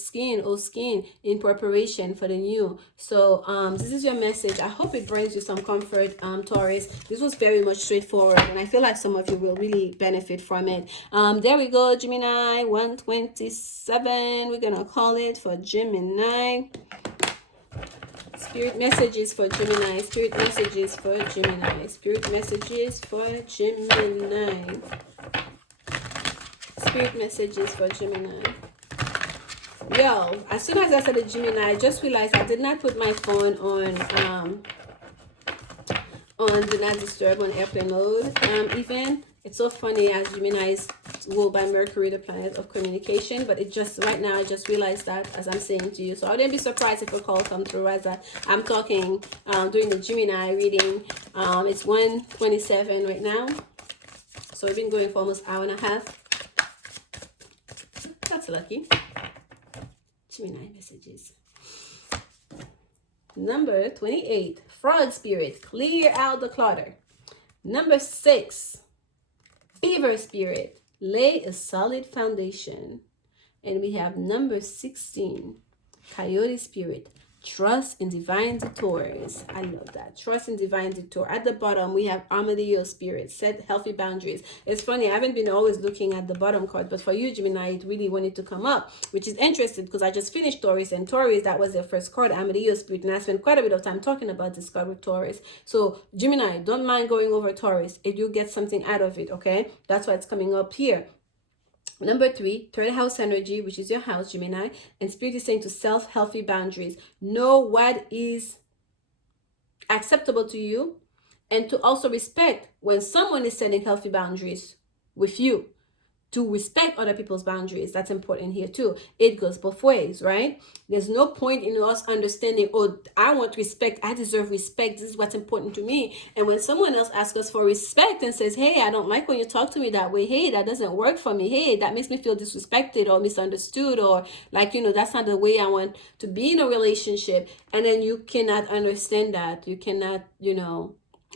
old skin, in preparation for the new. So this is your message. I hope it brings you some comfort, Taurus. This was very much straightforward, and I feel like some of you will really benefit from it. There we go, Gemini 127. We're gonna call it for Gemini. Spirit messages for Gemini. Spirit messages for Gemini. Spirit messages for Gemini. Spirit messages for Gemini. Yo, as soon as I said the Gemini, I just realized I did not put my phone on do not disturb on airplane mode. Even it's so funny as Gemini is ruled by Mercury, the planet of communication, but it just right now I just realized that as I'm saying to you. So I wouldn't be surprised if a call comes through as I'm talking during the Gemini reading. It's 1:27 right now. So we've been going for almost an hour and a half. That's lucky. Gemini messages. Number 28, frog spirit, clear out the clutter. Number 6, beaver spirit, lay a solid foundation. And we have number 16, coyote spirit, trust in divine detours. I love that. Trust in divine detour. At the bottom, we have armadillo spirit, set healthy boundaries. It's funny, I haven't been always looking at the bottom card, but for you, Gemini, it really wanted to come up, which is interesting because I just finished Taurus, and Taurus, that was their first card, armadillo spirit, and I spent quite a bit of time talking about this card with Taurus. So, Gemini, don't mind going over Taurus if you get something out of it, okay? That's why it's coming up here. Number 3, third house energy, which is your house, Gemini. And Spirit is saying to self healthy boundaries. Know what is acceptable to you, and to also respect when someone is setting healthy boundaries with you. To respect other people's boundaries. That's important here too. It goes both ways, right? There's no point in us understanding, oh, I want respect, I deserve respect, this is what's important to me. And when someone else asks us for respect and says, hey, I don't like when you talk to me that way, hey, that doesn't work for me, hey, that makes me feel disrespected or misunderstood, or like, that's not the way I want to be in a relationship. And then you cannot understand that. You cannot,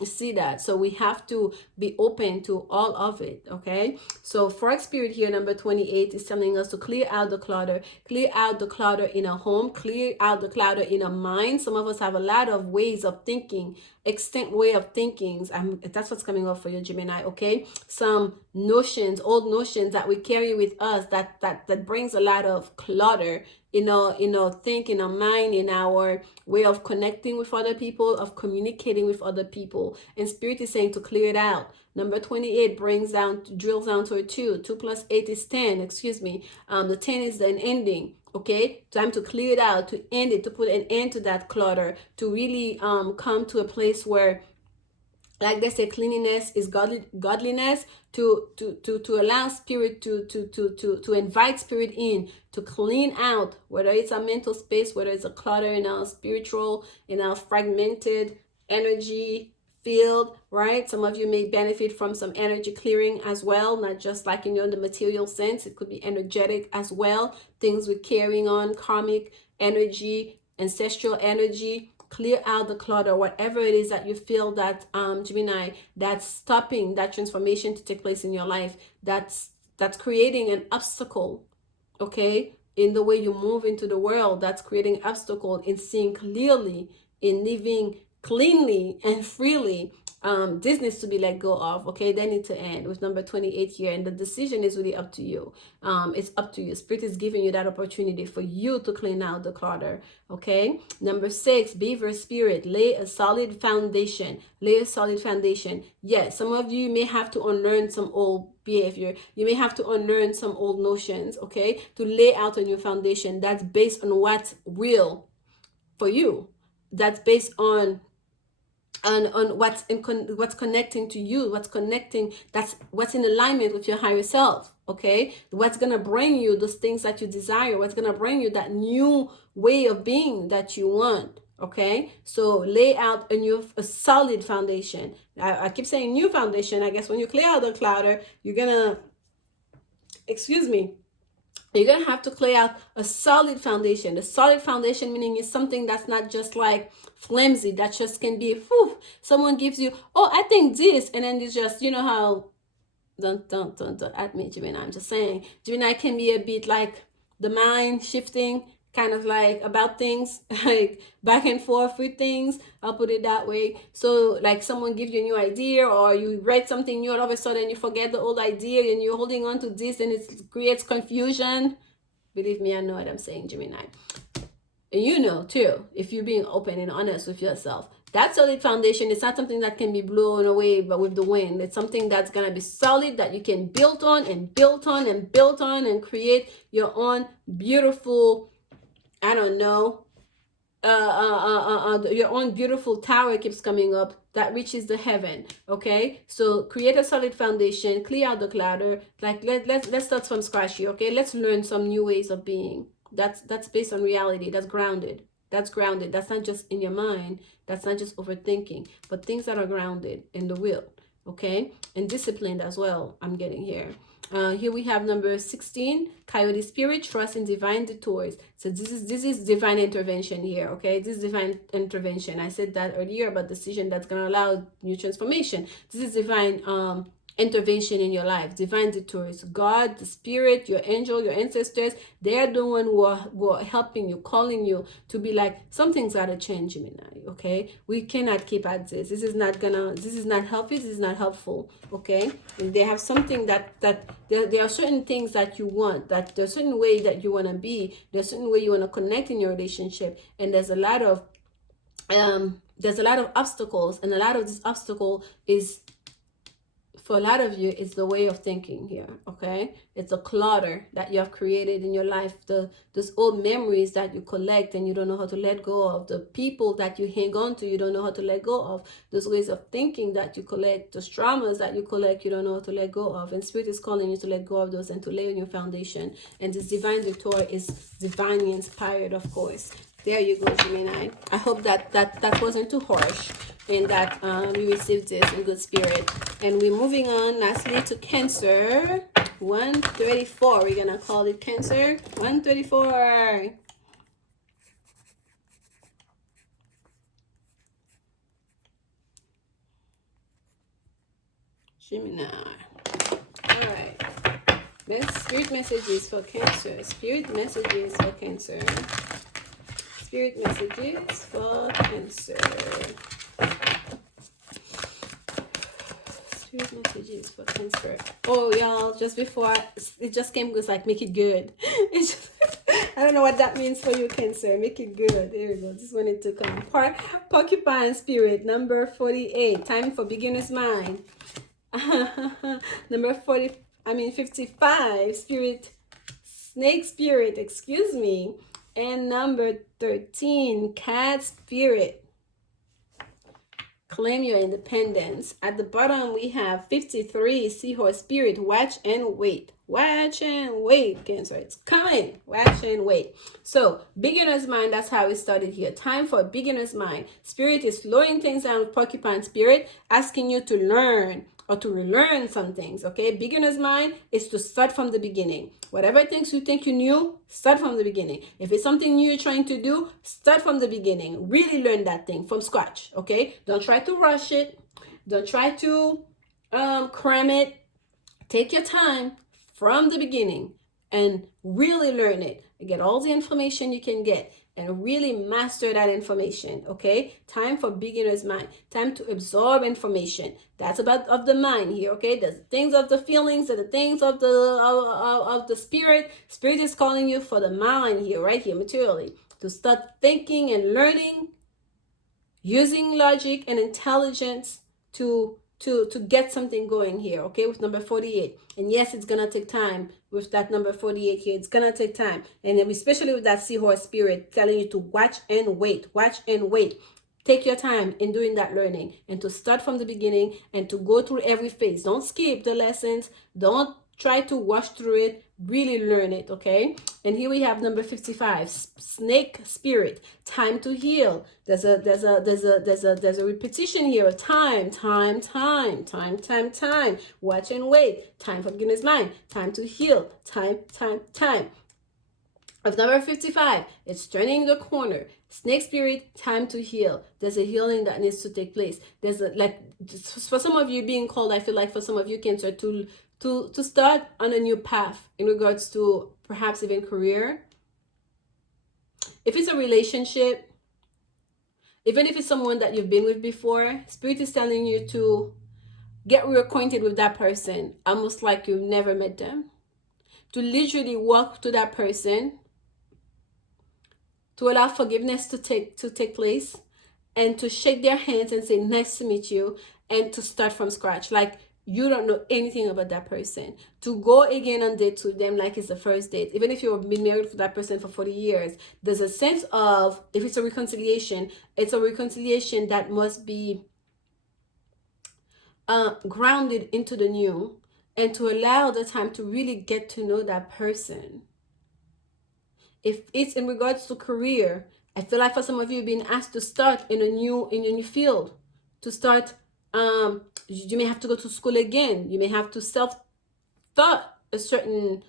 see that. So we have to be open to all of it, okay? So frog spirit here, number 28, is telling us to clear out the clutter in a home, clear out the clutter in a mind. Some of us have a lot of ways of thinking, extinct way of thinking. That's what's coming up for you, Gemini, okay? Some notions, old notions that we carry with us that brings a lot of clutter in our think, in our mind, in our way of connecting with other people, of communicating with other people. And Spirit is saying to clear it out. Number 28 drills down to a 2. 2 plus 8 is 10, excuse me. The 10 is an ending. Okay, time to clear it out, to end it, to put an end to that clutter, to really come to a place where, like they say, cleanliness is godliness, to allow spirit to invite spirit in, to clean out, whether it's a mental space, whether it's a clutter in our spiritual, in our fragmented energy field, right? Some of you may benefit from some energy clearing as well, not just like in the material sense. It could be energetic as well, things we're carrying on, karmic energy, ancestral energy. Clear out the clutter, whatever it is that you feel that Gemini, that's stopping that transformation to take place in your life, that's creating an obstacle, okay, in the way you move into the world, that's creating an obstacle in seeing clearly, in living cleanly and freely. This needs to be let go of, okay? They need to end with number 28 here, and the decision is really up to you. It's up to you. Spirit is giving you that opportunity for you to clean out the clutter, okay? Number 6, beaver spirit, lay a solid foundation. Lay a solid foundation. Yes, some of you may have to unlearn some old behavior. You may have to unlearn some old notions, okay, to lay out a new foundation that's based on what's real for you. That's based on what's connecting to you, that's what's in alignment with your higher self, okay? What's gonna bring you those things that you desire, what's gonna bring you that new way of being that you want, okay? So lay out a solid foundation. I keep saying new foundation. I guess when you clear out the clutter, you're gonna have to clear out a solid foundation. A solid foundation meaning it's something that's not just like flimsy, that just can be, someone gives you, oh, I think this, and then it's just, how, don't at me, Gemini. I'm just saying, Gemini can be a bit like the mind shifting, kind of like about things, like back and forth with things. I'll put it that way. So like someone gives you a new idea, or you read something new, all of a sudden you forget the old idea and you're holding on to this, and it creates confusion. Believe me, I know what I'm saying, Gemini. And you know too, if you're being open and honest with yourself. That solid foundation is not something that can be blown away but with the wind. It's something that's going to be solid, that you can build on and build on and build on and create your own beautiful, I don't know, your own beautiful tower keeps coming up that reaches the heaven. Okay, so create a solid foundation, clear out the clutter. Like let's start from scratch here. Okay, let's learn some new ways of being. That's based on reality. That's grounded. That's grounded. That's not just in your mind. That's not just overthinking, but things that are grounded in the will. Okay, and disciplined as well. I'm getting here. Here we have number 16, coyote spirit, trust in divine detours. So this is divine intervention here. Okay, this is divine intervention. I said that earlier about decision that's going to allow new transformation. This is divine intervention in your life, divine detours. God, the spirit, your angel, your ancestors, they're the one who are helping you, calling you to be like, something's got to change, Gemini. Okay, we cannot keep at this. This is not healthy. This is not helpful. Okay, and they have something that there are certain things that you want, that there's a certain way that you want to be, there's a certain way you want to connect in your relationship, and there's a lot of obstacles, and a lot of this obstacle is, for a lot of you, it's the way of thinking here. Okay, it's a clutter that you have created in your life, those old memories that you collect and you don't know how to let go of, the people that you hang on to, you don't know how to let go of, those ways of thinking that you collect, those traumas that you collect, you don't know how to let go of. And spirit is calling you to let go of those and to lay on your foundation. And this divine detour is divinely inspired, of course. There you go, Gemini. I hope that wasn't too harsh, and that you received this in good spirit. And we're moving on lastly to Cancer. 134. We're gonna call it Cancer. 134. Gemini. All right. Spirit messages for Cancer. Spirit messages for Cancer. Spirit messages for Cancer. Spirit messages for Cancer. Oh, y'all, just before, it just came with like, make it good. It's just, I don't know what that means for you, Cancer. Make it good. There you go. Just wanted to come. Porcupine spirit, number 48. Time for beginner's mind. Number 55. Spirit, snake spirit, excuse me. And number 13, cat spirit. Claim your independence. At the bottom, we have 53, seahorse spirit. Watch and wait. Watch and wait, Cancer. It's coming. Watch and wait. So, beginner's mind, that's how we started here. Time for beginner's mind. Spirit is slowing things down with porcupine spirit, asking you to learn or to relearn some things, okay? Beginner's mind is to start from the beginning. Whatever things you think you knew, start from the beginning. If it's something new you're trying to do, start from the beginning. Really learn that thing from scratch, okay? Don't try to rush it. Don't try to cram it. Take your time from the beginning and really learn it. Get all the information you can get and really master that information, okay? Time for beginner's mind. Time to absorb information. That's about of the mind here, okay? There's the things of the feelings and the things of the spirit. Spirit is calling you for the mind here, right here, materially, to start thinking and learning, using logic and intelligence to get something going here, okay, with number 48. And yes, it's gonna take time with that number 48 here. It's gonna take time, and especially with that seahorse spirit telling you to watch and wait. Take your time in doing that learning and to start from the beginning and to go through every phase. Don't skip the lessons. Don't try to wash through it. Really learn it, okay? And here we have number 55, snake spirit. Time to heal. There's a repetition here of time. Watch and wait. Time for beginner's mind. Time to heal. Time. Of number 55, it's turning the corner. Snake spirit, time to heal. There's a healing that needs to take place. There's for some of you being called, I feel like for some of you, Cancer, to start on a new path in regards to perhaps even career. If it's a relationship, even if it's someone that you've been with before, Spirit is telling you to get reacquainted with that person, almost like you've never met them. To literally walk to that person, to allow forgiveness to take place, and to shake their hands and say nice to meet you, and to start from scratch like you don't know anything about that person, to go again on dates with them like it's the first date, even if you've been married to that person for 40 years. There's a sense of, if it's a reconciliation, it's a reconciliation that must be grounded into the new, and to allow the time to really get to know that person. If it's in regards to career, I feel like for some of you being asked to start in a new field, to start, you may have to go to school again, you may have to self thought a certain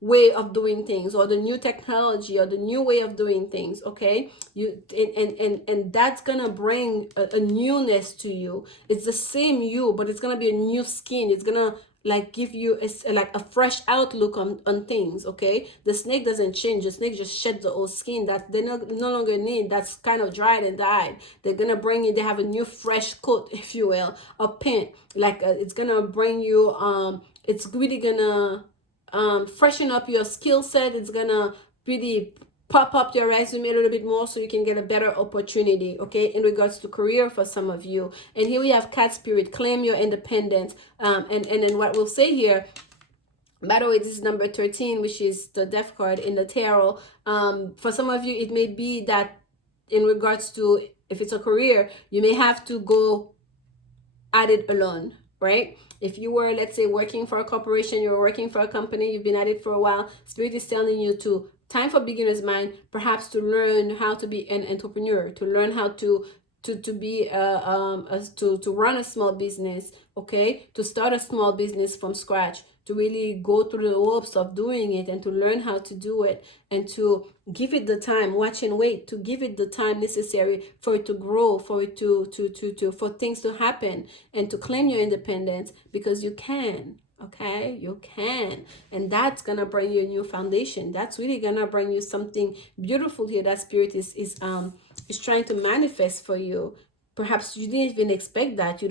way of doing things, or the new technology, or the new way of doing things. Okay, you and that's gonna bring a newness to you. It's the same you, but it's gonna be a new skin. It's gonna like give you like a fresh outlook on things. Okay, the snake doesn't change. The snake just sheds the old skin that they no longer need, that's kind of dried and died. They're gonna bring you, they have a new fresh coat, if you will, a paint, like it's gonna bring you it's really gonna freshen up your skill set. It's gonna really pop up your resume a little bit more so you can get a better opportunity. Okay, in regards to career for some of you. And here we have cat spirit, claim your independence. And then what we'll say here, by the way, this is number 13, which is the death card in the tarot. For some of you, it may be that in regards to, if it's a career, you may have to go at it alone, right? If you were, let's say, working for a corporation, you're working for a company, you've been at it for a while, Spirit is telling you to, time for beginner's mind, perhaps to learn how to be an entrepreneur, to learn how to be to run a small business. Okay, to start a small business from scratch, to really go through the ropes of doing it, and to learn how to do it, and to give it the time, watch and wait, to give it the time necessary for it to grow, for it to for things to happen, and to claim your independence, because you can. Okay, you can. And that's gonna bring you a new foundation. That's really gonna bring you something beautiful here that Spirit is trying to manifest for you. Perhaps you didn't even expect that, you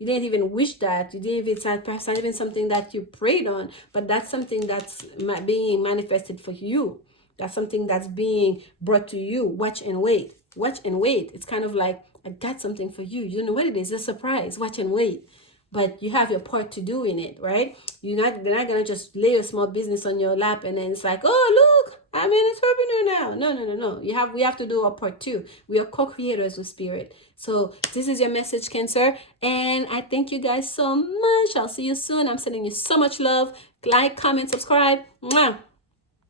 didn't even wish that, you didn't even, perhaps not even something that you prayed on, but that's something that's being manifested for you. That's something that's being brought to you. Watch and wait. Watch and wait. It's kind of like, I got something for you. You don't know what it is. It's a surprise. Watch and wait. But you have your part to do in it, right? They're not gonna just lay a small business on your lap and then it's like, oh look, I'm an entrepreneur now. No. We have to do our part too. We are co-creators with Spirit. So this is your message, Cancer, and I thank you guys so much. I'll see you soon. I'm sending you so much love. Like, comment, subscribe. Mwah.